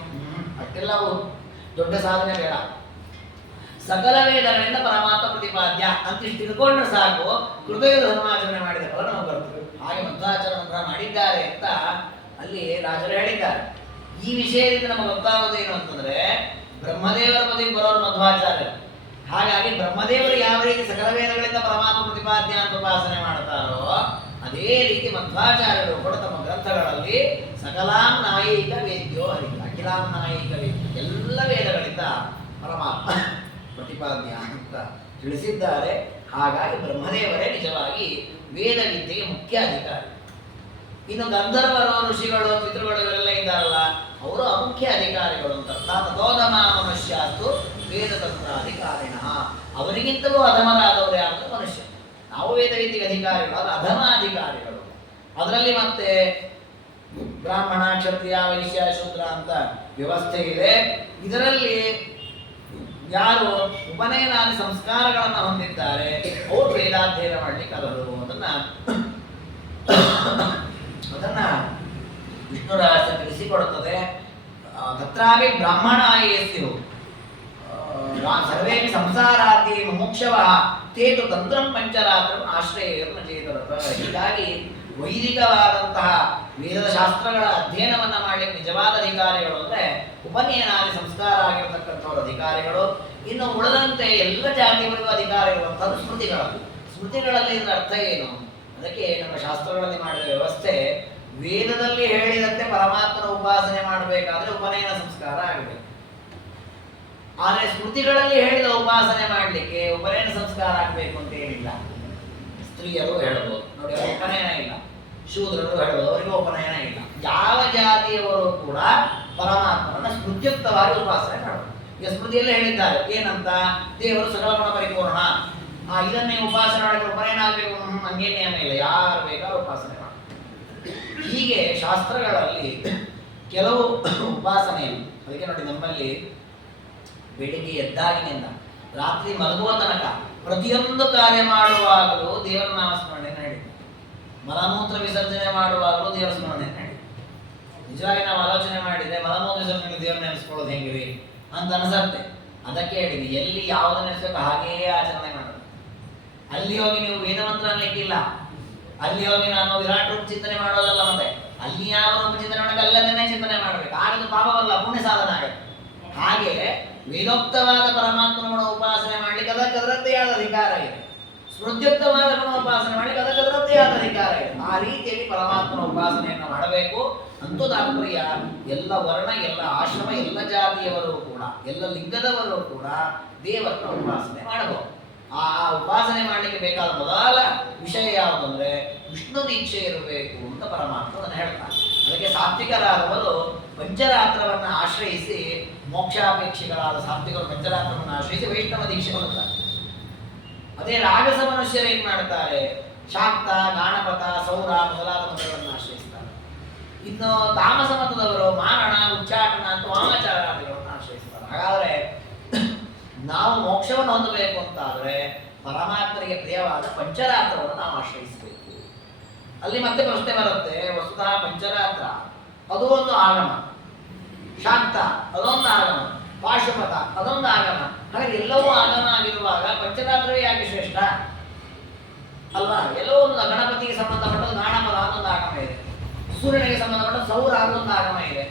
ಅಷ್ಟೆಲ್ಲ ದೊಡ್ಡ ಸಾಧನೆ ಬೇಡ. ಸಕಲ ವೇದಗಳಿಂದ ಪರಮಾತ್ಮ ಪ್ರತಿಪಾದ್ಯ ಅಂತ ಇಷ್ಟು ತಿಳ್ಕೊಂಡ್ರೆ ಸಾಕು, ಕೃತಯುಗ ಧರ್ಮಾಚರಣೆ ಮಾಡಿದ ಫಲ ನಮಗೆ ಬರ್ತದೆ. ಹಾಗೆ ಮಧ್ವಾಚಾರ್ಯ ಮಾಡಿದ್ದಾರೆ ಅಂತ ಅಲ್ಲಿ ರಾಜರು ಹೇಳಿದ್ದಾರೆ. ಈ ವಿಷಯದಿಂದ ನಮಗೆ ಗೊತ್ತಾಗೋದು ಏನು ಅಂತಂದ್ರೆ, ಬ್ರಹ್ಮದೇವರ ಬದಿಗೆ ಬರೋರು ಮಧ್ವಾಚಾರ್ಯರು, ಹಾಗಾಗಿ ಬ್ರಹ್ಮದೇವರು ಯಾವ ರೀತಿ ಸಕಲ ವೇದಗಳಿಂದ ಪರಮಾತ್ಮ ಪ್ರತಿಪಾದ್ಯ ಅಂತ ಉಪಾಸನೆ ಮಾಡ್ತಾರೋ ಅದೇ ರೀತಿ ಮಧ್ವಾಚಾರ್ಯರು ಕೂಡ ತಮ್ಮ ಗ್ರಂಥಗಳಲ್ಲಿ ಸಕಲಾಂ ನಾಯಿಕ ವೇದ್ಯೋ ಹರಿ, ಅಖಿಲಾಂ ನಾಯಿಕ ವೇದ್ಯ, ಎಲ್ಲ ವೇದಗಳಿಂದ ಪರಮಾತ್ಮ ಪ್ರತಿಪಾದ್ಯ ಅಂತ ತಿಳಿಸಿದ್ದಾರೆ. ಹಾಗಾಗಿ ಬ್ರಹ್ಮದೇವರೇ ನಿಜವಾಗಿ ವೇದ ವಿದ್ಯೆಗೆ ಮುಖ್ಯ ಅಧಿಕಾರಿ. ಇನ್ನು ಗಂಧರ್ವರು, ಋಷಿಗಳು, ಪಿತೃಗಳು ಇವರೆಲ್ಲ ಇದ್ದಾರಲ್ಲ, ಅವರು ಅಮುಖ್ಯ ಅಧಿಕಾರಿಗಳು ಅಂತ. ತಥೋಧಮ ಮನುಷ್ಯಾಸ್ತು ವೇದತಂತ್ರಾಧಿಕಾರಿಣ, ಅವರಿಗಿಂತಲೂ ಅಧಮರಾದವರು ಯಾರು? ಮನುಷ್ಯ. ನಾವು ವೇದ ವಿದ್ಯೆಗೆ ಅಧಿಕಾರಿಗಳು, ಅದು ಅಧಮ ಅಧಿಕಾರಿಗಳು. ಅದರಲ್ಲಿ ಮತ್ತೆ ಬ್ರಾಹ್ಮಣ, ಕ್ಷತ್ರಿಯ, ವೈಶ್ಯ, ಶೂದ್ರ ಅಂತ ವ್ಯವಸ್ಥೆ ಇದೆ. ಇದರಲ್ಲಿ ಯಾರು ಉಪನಯನಾದಿ ಸಂಸ್ಕಾರಗಳನ್ನು ಹೊಂದಿದ್ದಾರೆ ಅವರು ವೇದಾಧ್ಯಯನ ಮಾಡಲಿಕ್ಕೆ ಅರ್ಹರು. ಅದನ್ನ ವಿಷ್ಣು ರಹಸ್ಯ ತಿಳಿಸಿಕೊಡುತ್ತದೆ. ತತ್ರಾಪಿ ಬ್ರಾಹ್ಮಣ ಯಸ್ಯು ಸರ್ವೇಪಿ ಸಂಸಾರಾದಿ ಮುಮುಕ್ಷವಃ ತೇತು ತಂತ್ರಂ ಪಂಚರಾತ್ರಂ ಆಶ್ರಯೇರ್ನ ಚೇತರತ. ಹೀಗಾಗಿ ವೈದಿಕವಾದಂತಹ ವೇದ ಶಾಸ್ತ್ರಗಳ ಅಧ್ಯಯನವನ್ನ ಮಾಡಲಿಕ್ಕೆ ನಿಜವಾದ ಅಧಿಕಾರಿಗಳು ಅಂದ್ರೆ ಉಪನಯನಾದಿ ಸಂಸ್ಕಾರ ಆಗಿರತಕ್ಕಂಥವ್ರ ಅಧಿಕಾರಿಗಳು. ಇನ್ನು ಉಳಿದಂತೆ ಎಲ್ಲ ಜಾತಿಗಳಿಗೂ ಅಧಿಕಾರಿಗಳು ಅಂತದ್ದು ಸ್ಮೃತಿಗಳಲ್ಲಿ. ಸ್ಮೃತಿಗಳಲ್ಲಿ ಇದರ ಅರ್ಥ ಏನು? ಅದಕ್ಕೆ ನಮ್ಮ ಶಾಸ್ತ್ರಗಳಲ್ಲಿ ಮಾಡಿದ ವ್ಯವಸ್ಥೆ, ವೇದದಲ್ಲಿ ಹೇಳಿದಂತೆ ಪರಮಾತ್ಮನ ಉಪಾಸನೆ ಮಾಡಬೇಕಾದ್ರೆ ಉಪನಯನ ಸಂಸ್ಕಾರ ಆಗಬೇಕು. ಆದರೆ ಸ್ಮೃತಿಗಳಲ್ಲಿ ಹೇಳಿದ ಉಪಾಸನೆ ಮಾಡಲಿಕ್ಕೆ ಉಪನಯನ ಸಂಸ್ಕಾರ ಆಗಬೇಕು ಅಂತ ಏನಿಲ್ಲ. ಸ್ತ್ರೀಯರು ಹೇಳಬಹುದು, ನೋಡಿ ಅವ್ರಿಗೆ ಉಪನಯನ ಇಲ್ಲ. ಶೂದ್ರರು ಹೇಳಬಹುದು, ಅವರಿಗೆ ಉಪನಯನ ಇಲ್ಲ. ಯಾವ ಜಾತಿಯವರು ಕೂಡ ಪರಮಾತ್ಮನ ಸ್ಮೃತ್ಯುಕ್ತವಾಗಿ ಉಪಾಸನೆ ಮಾಡಬಹುದು. ಈಗ ಸ್ಮೃತಿಯಲ್ಲೇ ಹೇಳಿದ್ದಾರೆ ಏನಂತ, ದೇವರು ಸಕಲ ಗುಣ ಪರಿಪೂರ್ಣ, ಇದನ್ನೇ ಉಪಾಸನೆ ಮಾಡಿದ್ರೆ ಉಪನಯನ ಆಗಬೇಕು ಹಂಗೇನ್ ನಿಯಮ ಇಲ್ಲ, ಯಾರು ಬೇಕಾದ್ರೂ ಉಪಾಸನೆ ಮಾಡಿ. ಹೀಗೆ ಶಾಸ್ತ್ರಗಳಲ್ಲಿ ಕೆಲವು ಉಪಾಸನೆ. ಅದಕ್ಕೆ ನೋಡಿ ನಮ್ಮಲ್ಲಿ ಬೆಳಿಗ್ಗೆ ಎದ್ದಾಗಿನಿಂದ ರಾತ್ರಿ ಮಲಗುವ ತನಕ ಪ್ರತಿಯೊಂದು ಕಾರ್ಯ ಮಾಡುವಾಗಲೂ ದೇವರ ನಾಮಸ್ಮರಣೆ ನಡೀತು. ಮಲಮೂತ್ರ ವಿಸರ್ಜನೆ ಮಾಡುವಾಗಲೂ ದೇವರ ಸ್ಮರಣೆ ನಡೀತು. ನಿಜವಾಗಿ ನಾವು ಆಲೋಚನೆ ಮಾಡಿದ್ರೆ ಮಲಮೂತ್ರ ವಿಸರ್ಜನೆ ದೇವರ ನೆನೆಸ್ಕೊಳ್ಳೋದು ಹೆಂಗಿರಿ ಅಂತ ಅನ್ಸತ್ತೆ. ಅದಕ್ಕೆ ಹೇಳಿದ್ವಿ, ಎಲ್ಲಿ ಯಾವುದನ್ನ ನೆನೆಸ್ಬೇಕು ಹಾಗೆಯೇ ಆಚರಣೆ ಮಾಡೋದು. ಅಲ್ಲಿ ಹೋಗಿ ನೀವು ವೇದ ಮಂತ್ರ ಅನ್ಲಿಕ್ಕಿಲ್ಲ, ಅಲ್ಲಿ ಹೋಗಿ ನಾನು ವಿರಾಟ್ ರೂಪ ಚಿಂತನೆ ಮಾಡೋದಲ್ಲ. ಮತ್ತೆ ಅಲ್ಲಿ ಯಾವ ರೂಪ ಚಿಂತನೆ ಮಾಡಬೇಕು, ಅಲ್ಲದನ್ನೇ ಚಿಂತನೆ ಮಾಡಬೇಕು. ಆಗದು ಪಾಪವಲ್ಲ, ಪುಣ್ಯ ಸಾಧನ ಆಗುತ್ತೆ. ಹಾಗೆ ವೇದೋಕ್ತವಾದ ಪರಮಾತ್ಮನ ಗುಣ ಉಪಾಸನೆ ಮಾಡ್ಲಿಕ್ಕೆ ಅದರದ್ದೇ ಆದ ಅಧಿಕಾರ ಇದೆ. ಸ್ಮೃತ್ಯುಕ್ತವಾದ ಗುಣ ಉಪಾಸನೆ ಮಾಡ್ಲಿಕ್ಕೆ ಅದರದ್ದೇ ಆದ ಅಧಿಕಾರ ಇದೆ. ಆ ರೀತಿಯಲ್ಲಿ ಪರಮಾತ್ಮನ ಉಪಾಸನೆಯನ್ನು ಮಾಡಬೇಕು. ಅಂತೂ ತಾತ್ಪರ್ಯ ಎಲ್ಲ ವರ್ಣ, ಎಲ್ಲ ಆಶ್ರಮ, ಎಲ್ಲ ಜಾತಿಯವರು ಕೂಡ, ಎಲ್ಲ ಲಿಂಗದವರು ಕೂಡ ದೇವರನ್ನ ಉಪಾಸನೆ ಮಾಡಬಹುದು. ಆ ಉಪಾಸನೆ ಮಾಡಲಿಕ್ಕೆ ಬೇಕಾದ ಮೊದಲ ವಿಷಯ ಯಾವುದಂದ್ರೆ ವಿಷ್ಣು ದೀಕ್ಷೆ ಇರಬೇಕು ಅಂತ ಪರಮಾತ್ಮನ ಹೇಳ್ತಾರೆ. ಅದಕ್ಕೆ ಸಾತ್ವಿಕರಾದವರು ಪಂಚರಾತ್ರವನ್ನು ಆಶ್ರಯಿಸಿ, ಮೋಕ್ಷಾಪೇಕ್ಷಿಗಳಾದ ಸಾತ್ವಿಕರು ಪಂಚರಾತ್ರವನ್ನು ಆಶ್ರಯಿಸಿ ವೈಷ್ಣವ ದೀಕ್ಷೆ ಹೊಂದುತ್ತಾರೆ. ಅದೇ ರಾಜಸ ಮನುಷ್ಯರು ಏನ್ ಮಾಡ್ತಾರೆ, ಶಾಕ್ತ, ಗಾಣಪತ, ಸೌರ ಮೊದಲಾದ ಮತಗಳನ್ನು ಆಶ್ರಯಿಸ್ತಾರೆ. ಇನ್ನು ತಾಮಸ ಮತದವರು ಮಾರಣ, ಉಚ್ಚಾಟನ ಅಂತ ವಾಮಾಚಾರಾದಿಗಳನ್ನು ಆಶ್ರಯಿಸ್ತಾರೆ. ಹಾಗಾದ್ರೆ ನಾವು ಮೋಕ್ಷವನ್ನು ಹೊಂದಬೇಕು ಅಂತಾದ್ರೆ ಪರಮಾತ್ಮನಿಗೆ ಪ್ರಿಯವಾದ ಪಂಚರಾತ್ರವನ್ನು ನಾವು ಆಶ್ರಯಿಸಬೇಕು. ಅಲ್ಲಿ ಮತ್ತೆ ಪ್ರಶ್ನೆ ಬರುತ್ತೆ, ವಸ್ತುತಃ ಪಂಚರಾತ್ರ ಅದು ಒಂದು ಆಗಮ, ಶಾಕ್ತ ಅದೊಂದು ಆಗಮ, ಪಾಶುಪತ ಅದೊಂದು ಆಗಮ. ಹಾಗಾಗಿ ಎಲ್ಲವೂ ಆಗಮ ಆಗಿರುವಾಗ ಪಂಚರಾತ್ರವೇ ಯಾಕೆ ಶ್ರೇಷ್ಠ ಅಲ್ವಾ? ಎಲ್ಲವೂ ಒಂದು ಗಣಪತಿಗೆ ಸಂಬಂಧಪಟ್ಟದ್ದು ಗಾಣಪದ ಅನ್ನೊಂದು ಆಗಮ ಇದೆ, ಸೂರ್ಯನಿಗೆ ಸಂಬಂಧಪಟ್ಟದ್ದು ಸೌರ ಅನ್ನೊಂದು ಆಗಮ ಇದೆ,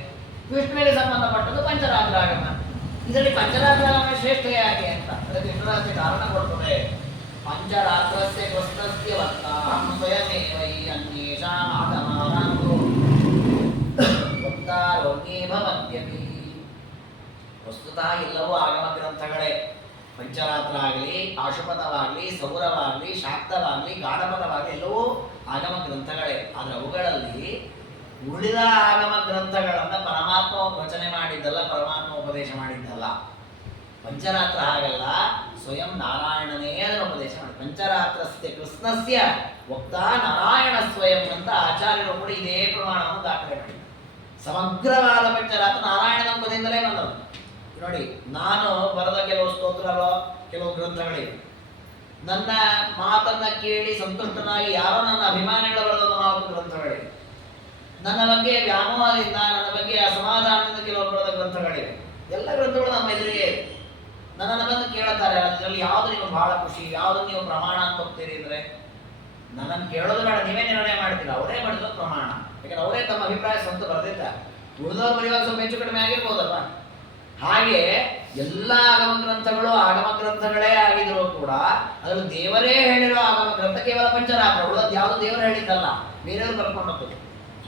ವಿಷ್ಣುವಿಗೆ ಸಂಬಂಧಪಟ್ಟದ್ದು ಪಂಚರಾತ್ರ ಆಗಮ. ಇದರಲ್ಲಿ ಪಂಚರಾತ್ರ ಆಗಮ ಶ್ರೇಷ್ಠ ಯಾಕೆ ಅಂತ ಅದಕ್ಕೆ ವಿಷ್ಣುರಾತ್ರಿ ಕಾರಣ ಕೊಡ್ತದೆ. ಪಂಚರಾತ್ರಸ್ಯ ಕೃಷ್ಣಸ್ಯ ವಕ್ತಾಹಂ ಸ್ವಯಮೇವೈ ಅನ್ಯೇಷಾಂ ಆಗಮಾನಾಂತೋ ವಕ್ತಾರೋಗ್ಯೇ ಭವಂತ್ಯಪಿ. ವಸ್ತುತಃ ಎಲ್ಲವೂ ಆಗಮ ಗ್ರಂಥಗಳೇ. ಪಂಚರಾತ್ರ ಆಗಲಿ, ಪಾಶುಪತವಾಗಲಿ, ಸೌರವಾಗಲಿ, ಶಾಕ್ತವಾಗಲಿ, ಗಾಢಪದವಾಗಲಿ ಎಲ್ಲವೂ ಆಗಮ ಗ್ರಂಥಗಳೇ. ಆದರೆ ಅವುಗಳಲ್ಲಿ ಉಳಿದ ಆಗಮ ಗ್ರಂಥಗಳನ್ನು ಪರಮಾತ್ಮ ರಚನೆ ಮಾಡಿದ್ದಲ್ಲ, ಪರಮಾತ್ಮ ಉಪದೇಶ ಮಾಡಿದ್ದಲ್ಲ. ಪಂಚರಾತ್ರ ಹಾಗಲ್ಲ, ಸ್ವಯಂ ನಾರಾಯಣನೇ ಅದನ್ನು ಉಪದೇಶ ಮಾಡಿ. ಪಂಚರಾತ್ರಸ್ಯ ಕೃಷ್ಣಸ್ಯ ವಕ್ತಾ ನಾರಾಯಣ ಸ್ವಯಂ ಅಂತ ಆಚಾರ್ಯರು ಕೂಡ ಇದೇ ಪ್ರಮಾಣವನ್ನು ದಾಖಲೆ ಮಾಡಿ. ಸಮಗ್ರವಾದ ಪಂಚರಾತ್ರ ನಾರಾಯಣನ ಉಪದೇಶದಿಂದಲೇ ಬಂದದ್ದು. ನೋಡಿ, ನಾನು ಬರೆದ ಕೆಲವು ಸ್ತೋತ್ರಗಳು, ಕೆಲವು ಗ್ರಂಥಗಳಿವೆ. ನನ್ನ ಮಾತನ್ನ ಕೇಳಿ ಸಂತುಷ್ಟನಾಗಿ ಯಾರೋ ನನ್ನ ಅಭಿಮಾನಿಗಳ ಬರೆದ 4 ಗ್ರಂಥಗಳಿವೆ. ನನ್ನ ಬಗ್ಗೆ ವ್ಯಾಮೋಹದಿಂದ, ನನ್ನ ಬಗ್ಗೆ ಅಸಮಾಧಾನದಿಂದ ಕೆಲವು ಬರೆದ ಗ್ರಂಥಗಳಿವೆ. ಎಲ್ಲ ಗ್ರಂಥಗಳು ನಮ್ಮ ಎದುರಿಗೆ ನನ್ನನ್ನು ಬಂದು ಕೇಳುತ್ತಾರೆ, ಅದರಲ್ಲಿ ಯಾವುದು ನೀವು ಬಹಳ ಖುಷಿ, ಯಾವುದು ನೀವು ಪ್ರಮಾಣ ಅಂತ ಹೋಗ್ತೀರಿ ಅಂದ್ರೆ ನನ್ನನ್ನು ಕೇಳೋದು ಬೇಡ, ನೀವೇ ನಿರ್ಣಯ ಮಾಡ್ತೀರ. ಅವರೇ ಬರೆದ ಪ್ರಮಾಣ. ಯಾಕಂದ್ರೆ ಅವರೇ ತಮ್ಮ ಅಭಿಪ್ರಾಯ ಸ್ವಂತ ಬರೆದಿದ್ದಾರೆ. ಉಳಿದವರು ಬರೆಯುವಾಗ ಸ್ವಲ್ಪ ಹೆಚ್ಚು ಕಡಿಮೆ ಆಗಿರ್ಬೋದಲ್ವ. ಹಾಗೆ ಎಲ್ಲ ಆಗಮ ಗ್ರಂಥಗಳು ಆಗಮ ಗ್ರಂಥಗಳೇ ಆಗಿದ್ರು ಕೂಡ ಅದರಲ್ಲಿ ದೇವರೇ ಹೇಳಿರೋ ಆಗಮ ಗ್ರಂಥ ಕೇವಲ ಪಂಚರಾತ್ರ, ಉಳಿದದ್ದು ಯಾವುದು ದೇವರು ಹೇಳಿದ್ದಲ್ಲ, ಬೇರೆಯವರು ಬರ್ಕೊಂಡದ್ದು.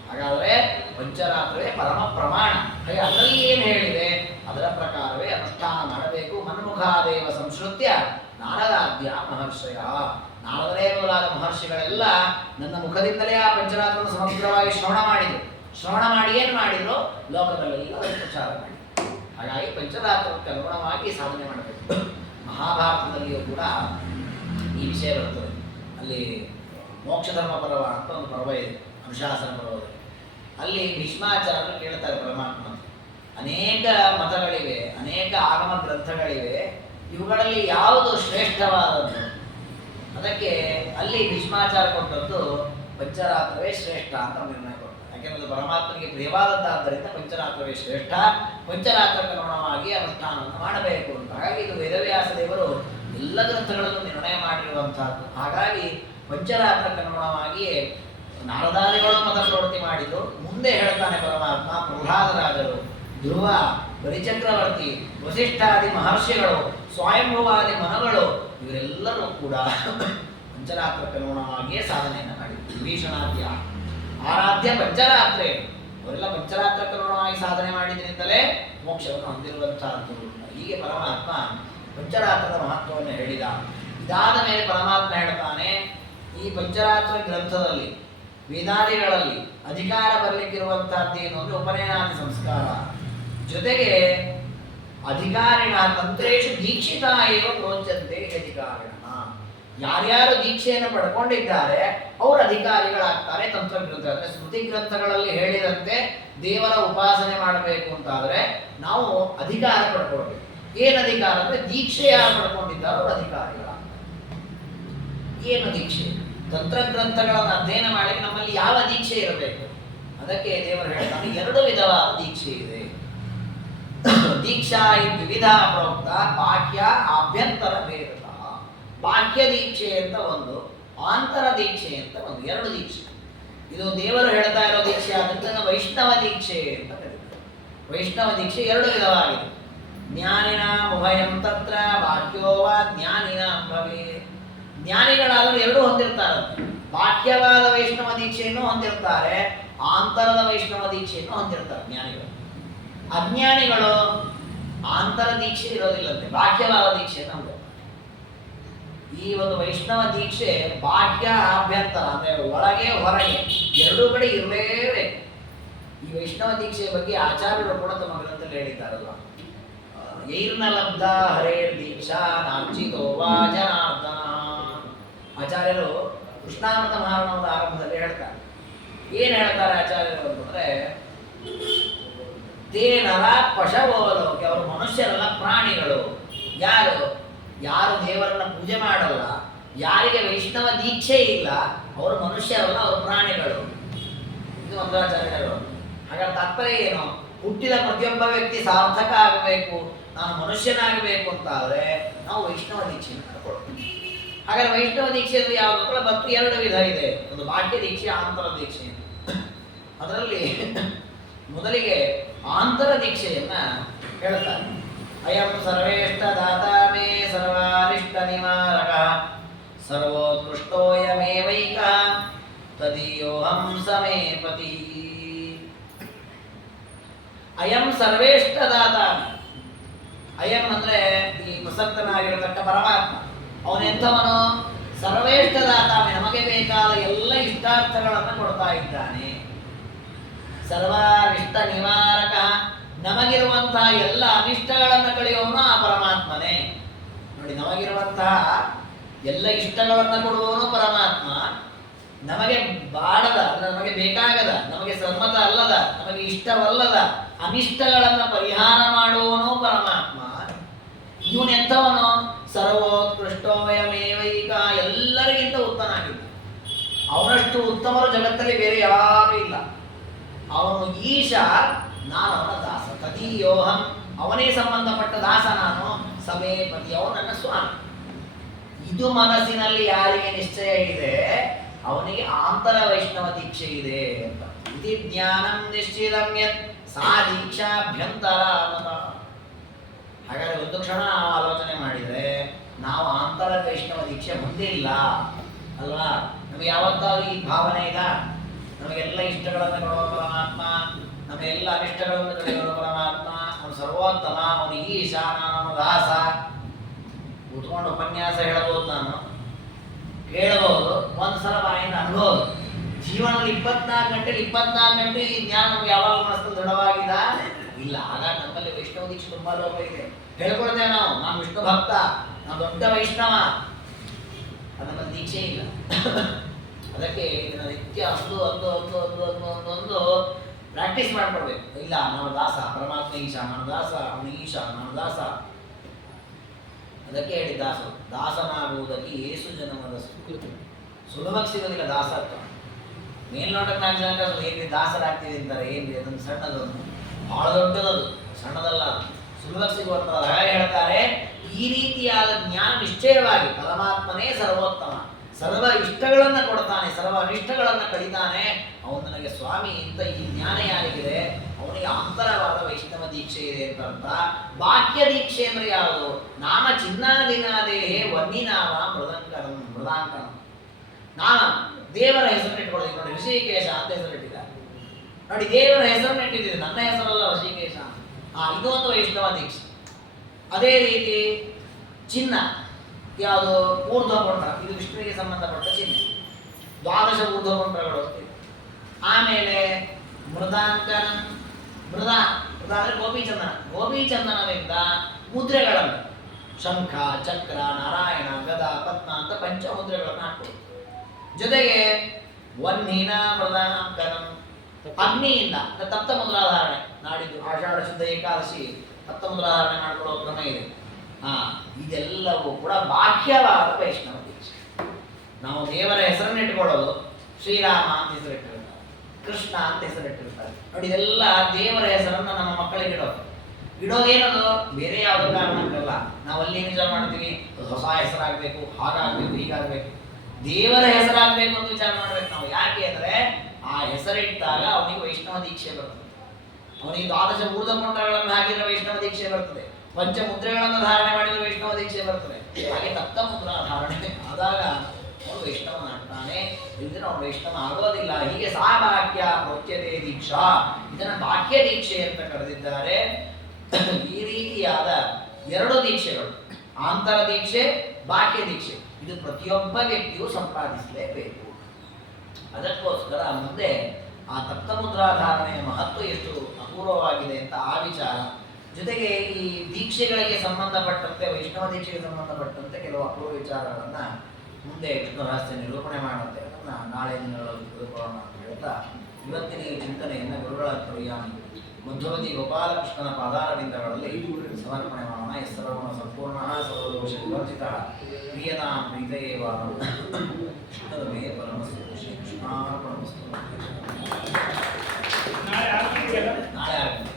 ಹಾಗಾದ್ರೆ ಪಂಚರಾತ್ರವೇ ಪರಮ ಪ್ರಮಾಣ. ಹಾಗೆ ಅದರಲ್ಲಿ ಏನು ಹೇಳಿದೆ ಅದರ ಪ್ರಕಾರವೇ ಅನುಷ್ಠಾನ ಮಾಡಬೇಕು. ಮನ್ಮುಖಾದೇವ ಸಂಶ್ರುತ್ಯ ನಾರದಾದ್ಯ ಮಹರ್ಷಯ, ನಾರದರೇ ಮೊದಲಾದ ಮಹರ್ಷಿಗಳೆಲ್ಲ ನನ್ನ ಮುಖದಿಂದಲೇ ಆ ಪಂಚರಾತ್ರವನ್ನು ಸಮಗ್ರವಾಗಿ ಶ್ರವಣ ಮಾಡಿದರು. ಶ್ರವಣ ಮಾಡಿ ಏನು ಮಾಡಿದ್ರು, ಲೋಕದಲ್ಲೆಲ್ಲ ಪ್ರಚಾರ ಮಾಡಿದರು. ಹಾಗಾಗಿ ಪಂಚರಾತ್ರಕ್ಕೆ ಅನುಗುಣವಾಗಿ ಸಾಧನೆ ಮಾಡಬೇಕು. ಮಹಾಭಾರತದಲ್ಲಿಯೂ ಕೂಡ ಈ ವಿಷಯ ಬರ್ತದೆ. ಅಲ್ಲಿ ಮೋಕ್ಷಧರ್ಮ ಪರ್ವ ಅಂತ ಒಂದು ಪರ್ವ ಇದೆ, ಅನುಶಾಸನ ಪರ್ವದಲ್ಲಿ. ಅಲ್ಲಿ ಭೀಷ್ಮಾಚಾರ್ಯರು ಕೇಳ್ತಾರೆ ಪರಮಾತ್ಮ, ಅನೇಕ ಮತಗಳಿವೆ, ಅನೇಕ ಆಗಮ ಗ್ರಂಥಗಳಿವೆ, ಇವುಗಳಲ್ಲಿ ಯಾವುದು ಶ್ರೇಷ್ಠವಾದದ್ದು? ಅದಕ್ಕೆ ಅಲ್ಲಿ ಭೀಷ್ಮಾಚಾರ್ಯ ಕೊಟ್ಟದ್ದು ಪಂಚರಾತ್ರವೇ ಶ್ರೇಷ್ಠ ಅಂತ ನಿರ್ಣಯ ಕೊಡ್ತಾರೆ. ಯಾಕೆಂದರೆ ಪರಮಾತ್ಮನಿಗೆ ಪ್ರಿಯವಾದದ್ದಾದ್ದರಿಂದ ಪಂಚರಾತ್ರವೇ ಶ್ರೇಷ್ಠ, ಪಂಚರಾತ್ರಕ್ಕನುಗುಣವಾಗಿ ಅನುಷ್ಠಾನವನ್ನು ಮಾಡಬೇಕು ಅಂತ. ಹಾಗಾಗಿ ಇದು ವೇದವ್ಯಾಸ ದೇವರು ಎಲ್ಲ ಗ್ರಂಥಗಳನ್ನು ನಿರ್ಣಯ ಮಾಡಿರುವಂತಹದ್ದು. ಹಾಗಾಗಿ ಪಂಚರಾತ್ರಕ್ಕನುಗುಣವಾಗಿಯೇ ನಾರದಾದಿಗಳು ಮತ ಪ್ರವೃತ್ತಿ ಮಾಡಿದ್ರು. ಮುಂದೆ ಹೇಳ್ತಾನೆ ಪರಮಾತ್ಮ, ಪ್ರಹ್ಲಾದರಾಜರು, ಧ್ರುವ, ಬಲಿಚಕ್ರವರ್ತಿ, ವಸಿಷ್ಠಾದಿ ಮಹರ್ಷಿಗಳು, ಸ್ವಯಂಭುವಾದಿ ಮನಗಳು ಇವರೆಲ್ಲರೂ ಕೂಡ ಪಂಚರಾತ್ರಕ್ಕನುಗುಣವಾಗಿಯೇ ಸಾಧನೆಯನ್ನು ಮಾಡಿದ್ರು. ವಿಭೀಷಣಾದ್ಯ ಆರಾಧ್ಯ ಪಂಚರಾತ್ರೆ, ಅವರೆಲ್ಲ ಪಂಚರಾತ್ರಕ್ಕನುಗುಣವಾಗಿ ಸಾಧನೆ ಮಾಡಿದ್ರಿಂದಲೇ ಮೋಕ್ಷವನ್ನು ಹೊಂದಿರುವಂತಹದ್ದು. ಹೀಗೆ ಪರಮಾತ್ಮ ಪಂಚರಾತ್ರದ ಮಹತ್ವವನ್ನು ಹೇಳಿದ. ಇದಾದ ಮೇಲೆ ಪರಮಾತ್ಮ ಹೇಳ್ತಾನೆ, ಈ ಪಂಚರಾತ್ರ ಗ್ರಂಥದಲ್ಲಿ ವೇದಾದಿಗಳಲ್ಲಿ ಅಧಿಕಾರ ಬರಲಿಕ್ಕಿರುವಂತಹದ್ದೇನು ಅಂದರೆ ಉಪನಯನಾದಿ ಸಂಸ್ಕಾರ, ಜೊತೆಗೆ ಅಧಿಕಾರಿಣ ತಂತ್ರೇಶು ದೀಕ್ಷಿತ ಏವ ಪ್ರೋಚ್ಯಂತೆ ಅಧಿಕಾರಿಣ. ಯಾರ್ಯಾರು ದೀಕ್ಷೆಯನ್ನು ಪಡ್ಕೊಂಡಿದ್ದಾರೆ ಅವರು ಅಧಿಕಾರಿಗಳಾಗ್ತಾರೆ. ತಂತ್ರಗ್ರಂಥ ಅಂದರೆ ಸ್ಮೃತಿ ಗ್ರಂಥಗಳಲ್ಲಿ ಹೇಳಿದಂತೆ ದೇವರ ಉಪಾಸನೆ ಮಾಡಬೇಕು ಅಂತಾದರೆ ನಾವು ಅಧಿಕಾರ ಪಡ್ಕೊಳ್ಬೇಕು. ಏನು ಅಧಿಕಾರ ಅಂದರೆ ದೀಕ್ಷೆ ಯಾರು ಪಡ್ಕೊಂಡಿದ್ದಾರೋ ಅವರು ಅಧಿಕಾರಿಗಳಾಗ್ತಾರೆ. ಏನು ದೀಕ್ಷೆ? ತಂತ್ರಗ್ರಂಥಗಳನ್ನು ಅಧ್ಯಯನ ಮಾಡಿ ನಮ್ಮಲ್ಲಿ ಯಾವ ದೀಕ್ಷೆ ಇರಬೇಕು? ಅದಕ್ಕೆ ದೇವರು ಹೇಳ್ತಾನೆ, ಎರಡು ವಿಧವಾದ ದೀಕ್ಷೆ ಇದೆ. ದೀಕ್ಷಾ ವಿವಿಧ ಪ್ರೋಕ್ತ ಬಾಹ್ಯ ಆಭ್ಯಂತರ ಭೇದ. ಬಾಹ್ಯ ದೀಕ್ಷೆ ಅಂತ ಒಂದು, ಆಂತರ ದೀಕ್ಷೆ ಅಂತ ಒಂದು, ಎರಡು ದೀಕ್ಷೆ. ಇದು ದೇವರು ಹೇಳ್ತಾ ಇರೋ ದೀಕ್ಷೆ ಆದ್ರಿಂದ ವೈಷ್ಣವ ದೀಕ್ಷೆ ಅಂತ ಕರೀತಾರೆ. ವೈಷ್ಣವ ದೀಕ್ಷೆ ಎರಡು ವಿಧವಾಗಿದೆ. ಜ್ಞಾನಿನ ಉಭಯಂ ತತ್ರ ಬಾಹ್ಯೋವ ಜ್ಞಾನಿನ ಭವೇ. ಜ್ಞಾನಿಗಳಾದರೂ ಎರಡೂ ಹೊಂದಿರ್ತಾರೆ. ಬಾಹ್ಯವಾದ ವೈಷ್ಣವ ದೀಕ್ಷೆಯನ್ನು ಹೊಂದಿರ್ತಾರೆ, ಆಂತರದ ವೈಷ್ಣವ ದೀಕ್ಷೆಯನ್ನು ಹೊಂದಿರ್ತಾರೆ ಜ್ಞಾನಿಗಳು. ಅಜ್ಞಾನಿಗಳು ಆಂತರ ದೀಕ್ಷೆ ಇರೋದಿಲ್ಲಂತೆ, ಬಾಹ್ಯವಾದ ದೀಕ್ಷೆಯನ್ನು ಹೊಂದಿರ್ತಾರೆ. ಈ ಒಂದು ವೈಷ್ಣವ ದೀಕ್ಷೆ ಬಾಹ್ಯ ಆಭ್ಯಂತರ ಅಂದರೆ ಒಳಗೆ ಹೊರಗೆ ಎರಡೂ ಕಡೆ ಇರಲೇಬೇಕು. ಈ ವೈಷ್ಣವ ದೀಕ್ಷೆಯ ಬಗ್ಗೆ ಆಚಾರ್ಯರು ಕೂಡ ತಮ್ಮ ಗ್ರಂಥದಲ್ಲಿ ಹೇಳಿದ್ದಾರಲ್ವ, ಯೈರ್ನ ಲಬ್ಧ ಹರೇರ್ ದೀಕ್ಷಾ ನಾರ್ಚಿತೋವಾ ಜನಾರ್ದನ. ಆಚಾರ್ಯರು ಕೃಷ್ಣಾಮೃತ ಮಹಾರಣವದ ಆರಂಭದಲ್ಲಿ ಹೇಳ್ತಾರೆ. ಏನು ಹೇಳ್ತಾರೆ ಆಚಾರ್ಯರು ಅಂತಂದ್ರೆ, ತೇ ನರ ಪಶವೋಲೋಕೆ, ಅವರು ಮನುಷ್ಯರಲ್ಲ ಪ್ರಾಣಿಗಳು. ಯಾರು ದೇವರನ್ನ ಪೂಜೆ ಮಾಡಲ್ಲ, ಯಾರಿಗೆ ವೈಷ್ಣವ ದೀಕ್ಷೆ ಇಲ್ಲ, ಅವರು ಮನುಷ್ಯರಲ್ಲ, ಅವರು ಪ್ರಾಣಿಗಳು. ಇದು ಮಂಧ್ರಾಚಾರ್ಯರು. ಹಾಗಾದ್ರೆ ತಾತ್ಪರ್ಯ ಏನು? ಹುಟ್ಟಿದ ಪ್ರತಿಯೊಬ್ಬ ವ್ಯಕ್ತಿ ಸಾರ್ಥಕ ಆಗಬೇಕು, ನಾನು ಮನುಷ್ಯನಾಗಬೇಕು ಅಂತ ಆದರೆ ನಾವು ವೈಷ್ಣವ ದೀಕ್ಷೆಯನ್ನು ಕಳ್ಕೊಳ್ತೀವಿ. ಹಾಗಾದ್ರೆ ವೈಷ್ಣವ ದೀಕ್ಷೆ ಅಂದರೆ ಯಾವುದು? ಮತ್ತು ಎರಡು ವಿಧ ಇದೆ, ಒಂದು ಬಾಹ್ಯ ದೀಕ್ಷೆ, ಆಂತರ ದೀಕ್ಷೆ. ಅದರಲ್ಲಿ ಮೊದಲಿಗೆ ಆಂತರ ದೀಕ್ಷೆಯನ್ನ ಹೇಳ್ತಾರೆ. ಅಯಂ ಸರ್ವೇಷ್ಟ ದಾತಾ ಮೇ ಸರ್ವಾರಿಷ್ಟ ನಿವಾರಕ ಸರ್ವೋತ್ಕೃಷ್ಟೋಯಮೇವೈಕ ತದೀಯೋಹಂ ಸಮೇ ಪತಿ. ಅಯಂ ಸರ್ವೇಷ್ಟ ದಾತ. ಅಯಂ ಅಂದ್ರೆ ಈ ಪ್ರಸಕ್ತನಾಗಿರತಕ್ಕ ಪರಮಾತ್ಮ. ಅವನೆಂಥವನು? ಸರ್ವೇಷ್ಟ ದಾತ, ನಮಗೆ ಬೇಕಾದ ಎಲ್ಲ ಇಷ್ಟಾರ್ಥಗಳನ್ನು ಕೊಡ್ತಾ ಇದ್ದಾನೆ. ಸರ್ವಾರಿಷ್ಟ ನಿವಾರಕ, ನಮಗಿರುವಂತಹ ಎಲ್ಲ ಅನಿಷ್ಟಗಳನ್ನು ಕಳೆಯುವವನು ಆ ಪರಮಾತ್ಮನೇ. ನೋಡಿ, ನಮಗಿರುವಂತಹ ಎಲ್ಲ ಇಷ್ಟಗಳನ್ನು ಕೊಡುವವನು ಪರಮಾತ್ಮ. ನಮಗೆ ಬಾಡದ, ನಮಗೆ ಬೇಕಾಗದ, ನಮಗೆ ಸಮ್ಮತ ಅಲ್ಲದ, ನಮಗೆ ಇಷ್ಟವಲ್ಲದ ಅನಿಷ್ಟಗಳನ್ನು ಪರಿಹಾರ ಮಾಡುವವನು ಪರಮಾತ್ಮ. ಇವನೆಂಥವನು? ಸರ್ವೋತ್ಕೃಷ್ಟೋಯಮೇವೈಕ, ಎಲ್ಲರಿಗಿಂತ ಉತ್ತಮನಾಗಿದ್ದ. ಅವನಷ್ಟು ಉತ್ತಮರು ಜಗತ್ತಲ್ಲಿ ಬೇರೆ ಯಾರೂ ಇಲ್ಲ. ಅವನು ಈಶ, ನಾನು ಅವನ ದಾಸ. ತದೀಯೋಹಂ, ಅವನೇ ಸಂಬಂಧಪಟ್ಟ ದಾಸ ನಾನು. ಸಮೇಪತಿ, ಅವನು ನನ್ನ ಸ್ವಾಮಿ. ಇದು ಮನಸ್ಸಿನಲ್ಲಿ ಯಾರಿಗೆ ನಿಶ್ಚಯ ಇದೆ ಅವನಿಗೆ ಆಂತರ ವೈಷ್ಣವ ದೀಕ್ಷೆ ಇದೆ ಅಂತ. ಇತಿ ಜ್ಞಾನಂ ನಿಶ್ಚಿತಂ ಯತ್ ಸಾ ದೀಕ್ಷಾಭ್ಯಂತರ ಮತ. ಹಾಗಾದ್ರೆ ಒಂದು ಕ್ಷಣ ನಾವು ಆಲೋಚನೆ ಮಾಡಿದರೆ ನಾವು ಆಂತರ ವೈಷ್ಣವ ದೀಕ್ಷೆ ಹೊಂದಿಲ್ಲ ಅಲ್ವಾ? ನಮಗೆ ಯಾವತ್ತಾದ್ರೂ ಈ ಭಾವನೆ ಇಲ್ಲ? ನಮಗೆಲ್ಲ ಇಷ್ಟಗಳನ್ನು ಕೊಡುವ ಪರಮಾತ್ಮ, ನಮ್ಮೆಲ್ಲ ಅನಿಷ್ಟಗಳನ್ನು ಕಳೆಯುವ ಪರಮಾತ್ಮ, ಅವನು ಸರ್ವೋತ್ತಮ, ಅವನು ಈಶ, ನಾನು ದಾಸ. ಕೂತ್ಕೊಂಡು ಉಪನ್ಯಾಸ ಹೇಳಬಹುದು, ನಾನು ಕೇಳಬಹುದು, ಒಂದ್ಸಲ ಬಾಯಿಂದ ಅನ್ಬೋದು. ಜೀವನದಲ್ಲಿ 24 ಗಂಟೆಗೆ 24 ಗಂಟೆ ಈ ಜ್ಞಾನ ನಮ್ಗೆ ಯಾವಾಗ ಮನಸ್ಸಲ್ಲಿ ದೃಢವಾಗಿದ ಇಲ್ಲ. ಆಗ ನಮ್ಮಲ್ಲಿ ವೈಷ್ಣವ ದೀಕ್ಷೆ ತುಂಬಾ ಲೋಪ ಇದೆ. ಹೇಳ್ಕೊಳ್ತೇವೆ ನಾವು, ನಾನು ವಿಷ್ಣು ಭಕ್ತ, ನಾನು ದೊಡ್ಡ ವೈಷ್ಣವ, ಅದು ನಮ್ಮ ದೀಕ್ಷೆ ಇಲ್ಲ. ಅದಕ್ಕೆ ಇದನ್ನ ನಿತ್ಯ ಒಂದು ಪ್ರಾಕ್ಟೀಸ್ ಮಾಡ್ಕೊಡ್ಬೇಕು. ಇಲ್ಲ, ನಾನು ದಾಸ, ಪರಮಾತ್ಮ ಈಶ, ನಾನು ದಾಸ, ಅವನು ಈಶ, ನಾನು ದಾಸ. ಅದಕ್ಕೆ ಹೇಳಿ ದಾಸನಾಗುವುದಕ್ಕೆ ಏಸು ಜನ್ಮದ ಸುಲಭಕ್ಕೆ ಸಿಗೋದಿಲ್ಲ ದಾಸತ್ವ. ಮೇಲ್ನೋಟಕ್ಕೆ 4 ಜನ ಏನ್ರಿ ದಾಸರಾಗ್ತೀವಿ ಅಂತಾರೆ, ಏನ್ರಿ ಅದೊಂದು ಸಣ್ಣದೊಂದು, ಬಹಳ ದೊಡ್ಡದದು, ಸಣ್ಣದಲ್ಲ, ಸುಲಭಕ್ಕೆ ಸಿಗುವಂಥದ್ದು. ಹಾಗೆ ಹೇಳ್ತಾರೆ, ಈ ರೀತಿಯಾದ ಜ್ಞಾನ ನಿಶ್ಚಯವಾಗಿ ಪರಮಾತ್ಮನೇ ಸರ್ವೋತ್ತಮ, ಸರ್ವ ಇಷ್ಟಗಳನ್ನು ಕೊಡ್ತಾನೆ, ಸರ್ವ ಅನಿಷ್ಟಗಳನ್ನು ಕಡಿತಾನೆ. ಅವನು ನನಗೆ ಸ್ವಾಮಿ ಇಂಥ ಈ ಜ್ಞಾನ ಯಾರಿಗಿದೆ ಅವನಿಗೆ ಅಂತರವಾದ ವೈಷ್ಣವ ದೀಕ್ಷೆ ಇದೆ ಅಂತ. ಬಾಹ್ಯ ದೀಕ್ಷೆ ಅಂದ್ರೆ ಯಾವುದು? ನಾಮ ಚಿನ್ನಾದಿನಾದೇಹೇ ವನ್ನಿನಾಮ ಮೃದಾಂಕನ. ನಾಮ ದೇವರ ಹೆಸರನ್ನು ಇಟ್ಕೊಳ್ಳೋದು. ನೋಡಿ, ಋಷಿಕೇಶ ಅಂತ ಹೆಸರಿಟ್ಟಿದ್ದಾರೆ. ನೋಡಿ, ದೇವರ ಹೆಸರನ್ನು ಇಟ್ಟಿದ್ದೀರಿ, ನನ್ನ ಹೆಸರಲ್ಲ ಋಷಿಕೇಶ. ಇದು ಒಂದು ವೈಷ್ಣವ ದೀಕ್ಷೆ. ಅದೇ ರೀತಿ ಚಿನ್ನ ಯಾವುದು? ಊರ್ಧ್ವಪುಂಡ್ರ, ಇದು ವಿಷ್ಣುವಿಗೆ ಸಂಬಂಧಪಟ್ಟ ಚಿಹ್ನೆ. 12 ಊರ್ಧ್ವಪುಂಡ್ರಗಳು. ಆಮೇಲೆ ಮೃದಾಂಕನ, ಮೃದ ಅಂದ್ರೆ ಗೋಪಿಚಂದನದಿಂದ ಮುದ್ರೆಗಳನ್ನು ಶಂಖ, ಚಕ್ರ, ನಾರಾಯಣ, ಗದ, ಪದ್ಮ ಅಂತ 5 ಮುದ್ರೆಗಳನ್ನು ಹಾಕ್ಬೋದು. ಜೊತೆಗೆ ವನ್ನಿನ ಮೃದಾಂಕನ, ಅಗ್ನಿಯಿಂದ ತಪ್ತ ಮುದ್ರಾಧಾರಣೆ. ನಾಡಿದ್ದು ಆಷಾಢ ಶುದ್ಧ ಏಕಾದಶಿ ತಪ್ತ ಮುದ್ರಾಧಾರಣೆ ಮಾಡಿಕೊಳ್ಳುವ ಕ್ರಮ ಇದೆ. ಇದೆಲ್ಲವೂ ಕೂಡ ಬಾಹ್ಯವಾದ ವೈಷ್ಣವ ದೀಕ್ಷೆ. ನಾವು ದೇವರ ಹೆಸರನ್ನು ಇಟ್ಕೊಳ್ಳೋದು, ಶ್ರೀರಾಮ ಅಂತ ಹೆಸರಿಟ್ಟಿರ್ತಾರೆ, ಕೃಷ್ಣ ಅಂತ ಹೆಸರಿಟ್ಟಿರ್ತಾರೆ. ನೋಡಿ, ಇದೆಲ್ಲ ದೇವರ ಹೆಸರನ್ನು ನಮ್ಮ ಮಕ್ಕಳಿಗೆ ಇಡೋದೇನದು ಬೇರೆ ಯಾವುದೋ ಕಾರಣಕ್ಕಲ್ಲ. ನಾವು ಅಲ್ಲಿ ವಿಚಾರ ಮಾಡ್ತೀವಿ, ಹೊಸ ಹೆಸರಾಗಬೇಕು, ಹಾಗಾಗಬೇಕು, ಹೀಗಾಗಬೇಕು. ದೇವರ ಹೆಸರಾಗಬೇಕು ಅಂತ ವಿಚಾರ ಮಾಡ್ಬೇಕು ನಾವು. ಯಾಕೆ ಅಂದ್ರೆ ಆ ಹೆಸರಿಟ್ಟಾಗ ಅವನಿಗೆ ವೈಷ್ಣವ ದೀಕ್ಷೆ ಬರ್ತದೆ. ಅವನಿಗೆ 12 ಊರ್ಧ್ವಪುಂಡ್ರಗಳನ್ನು ಹಾಕಿದ್ರೆ ವೈಷ್ಣವ ದೀಕ್ಷೆ ಬರ್ತದೆ, 5 ಮುದ್ರೆಗಳನ್ನು ಧಾರಣೆ ಮಾಡಿದ್ರೆ ವೈಷ್ಣವ ದೀಕ್ಷೆ ಬರ್ತದೆ. ಹಾಗೆ ತಪ್ತ ಮುದ್ರಾ ಧಾರಣೆ ಆದಾಗ ಅವನು ವೈಷ್ಣವನಾಗ್ತಾನೆ, ಇದ್ರೆ ಅವನು ವೈಷ್ಣವ ಆಗೋದಿಲ್ಲ. ಹೀಗೆ ಸಾವಾಕ್ಯ ಪ್ರತ್ಯತೆ ದೀಕ್ಷಾ, ಇದನ್ನ ಬಾಹ್ಯ ದೀಕ್ಷೆ ಅಂತ ಕರೆದಿದ್ದಾರೆ. ಈ ರೀತಿಯಾದ 2 ದೀಕ್ಷೆಗಳು, ಆಂತರ ದೀಕ್ಷೆ, ಬಾಹ್ಯ ದೀಕ್ಷೆ, ಇದು ಪ್ರತಿಯೊಬ್ಬ ವ್ಯಕ್ತಿಯು ಸಂಪಾದಿಸಲೇಬೇಕು. ಅದಕ್ಕೋಸ್ಕರ ಮುಂದೆ ಆ ತಪ್ತ ಮುದ್ರಾ ಧಾರಣೆಯ ಮಹತ್ವ ಎಷ್ಟು ಅಪೂರ್ವವಾಗಿದೆ ಅಂತ ಆ ವಿಚಾರ, ಜೊತೆಗೆ ಈ ದೀಕ್ಷೆಗಳಿಗೆ ಸಂಬಂಧಪಟ್ಟಂತೆ, ವೈಷ್ಣವ ದೀಕ್ಷೆಗೆ ಸಂಬಂಧಪಟ್ಟಂತೆ ಕೆಲವು ಅಪೂರ್ವ ವಿಚಾರಗಳನ್ನ ಮುಂದೆ ವಿಷ್ಣು ರಹಸ್ಯ ನಿರೂಪಣೆ ಮಾಡುತ್ತೆ. ಅದನ್ನ ನಾಳೆ ದಿನಗಳಲ್ಲಿ ತಿಳ್ಕೊಳ್ಳೋಣ ಅಂತ ಹೇಳ್ತಾ ಇವತ್ತಿನ ಈ ಚಿಂತನೆಯನ್ನು ಗುರುಗಳ ಪ್ರಿಯಾಣಿ ಮಧ್ಯವತಿ ಗೋಪಾಲಕೃಷ್ಣನ ಪಾದಾರವಿಂದಗಳಲ್ಲಿ ಸಮರ್ಪಣೆ ಮಾಡೋಣ. ಸರ್ವಗುಣ ಸಂಪೂರ್ಣ ಸರ್ವದೋಷ ವಿವರ್ಜಿತ ಪ್ರಿಯತಾಂ ಪ್ರೀತಯೇವ ಮೇ ಪರಮಸ್ತು ಶ್ರೀ ಕೃಷ್ಣಾರ್ಪಣಮಸ್ತು. ನಾಳೆ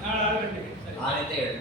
6 ಗಂಟೆಗೆ 6 ಗಂಟೆ 7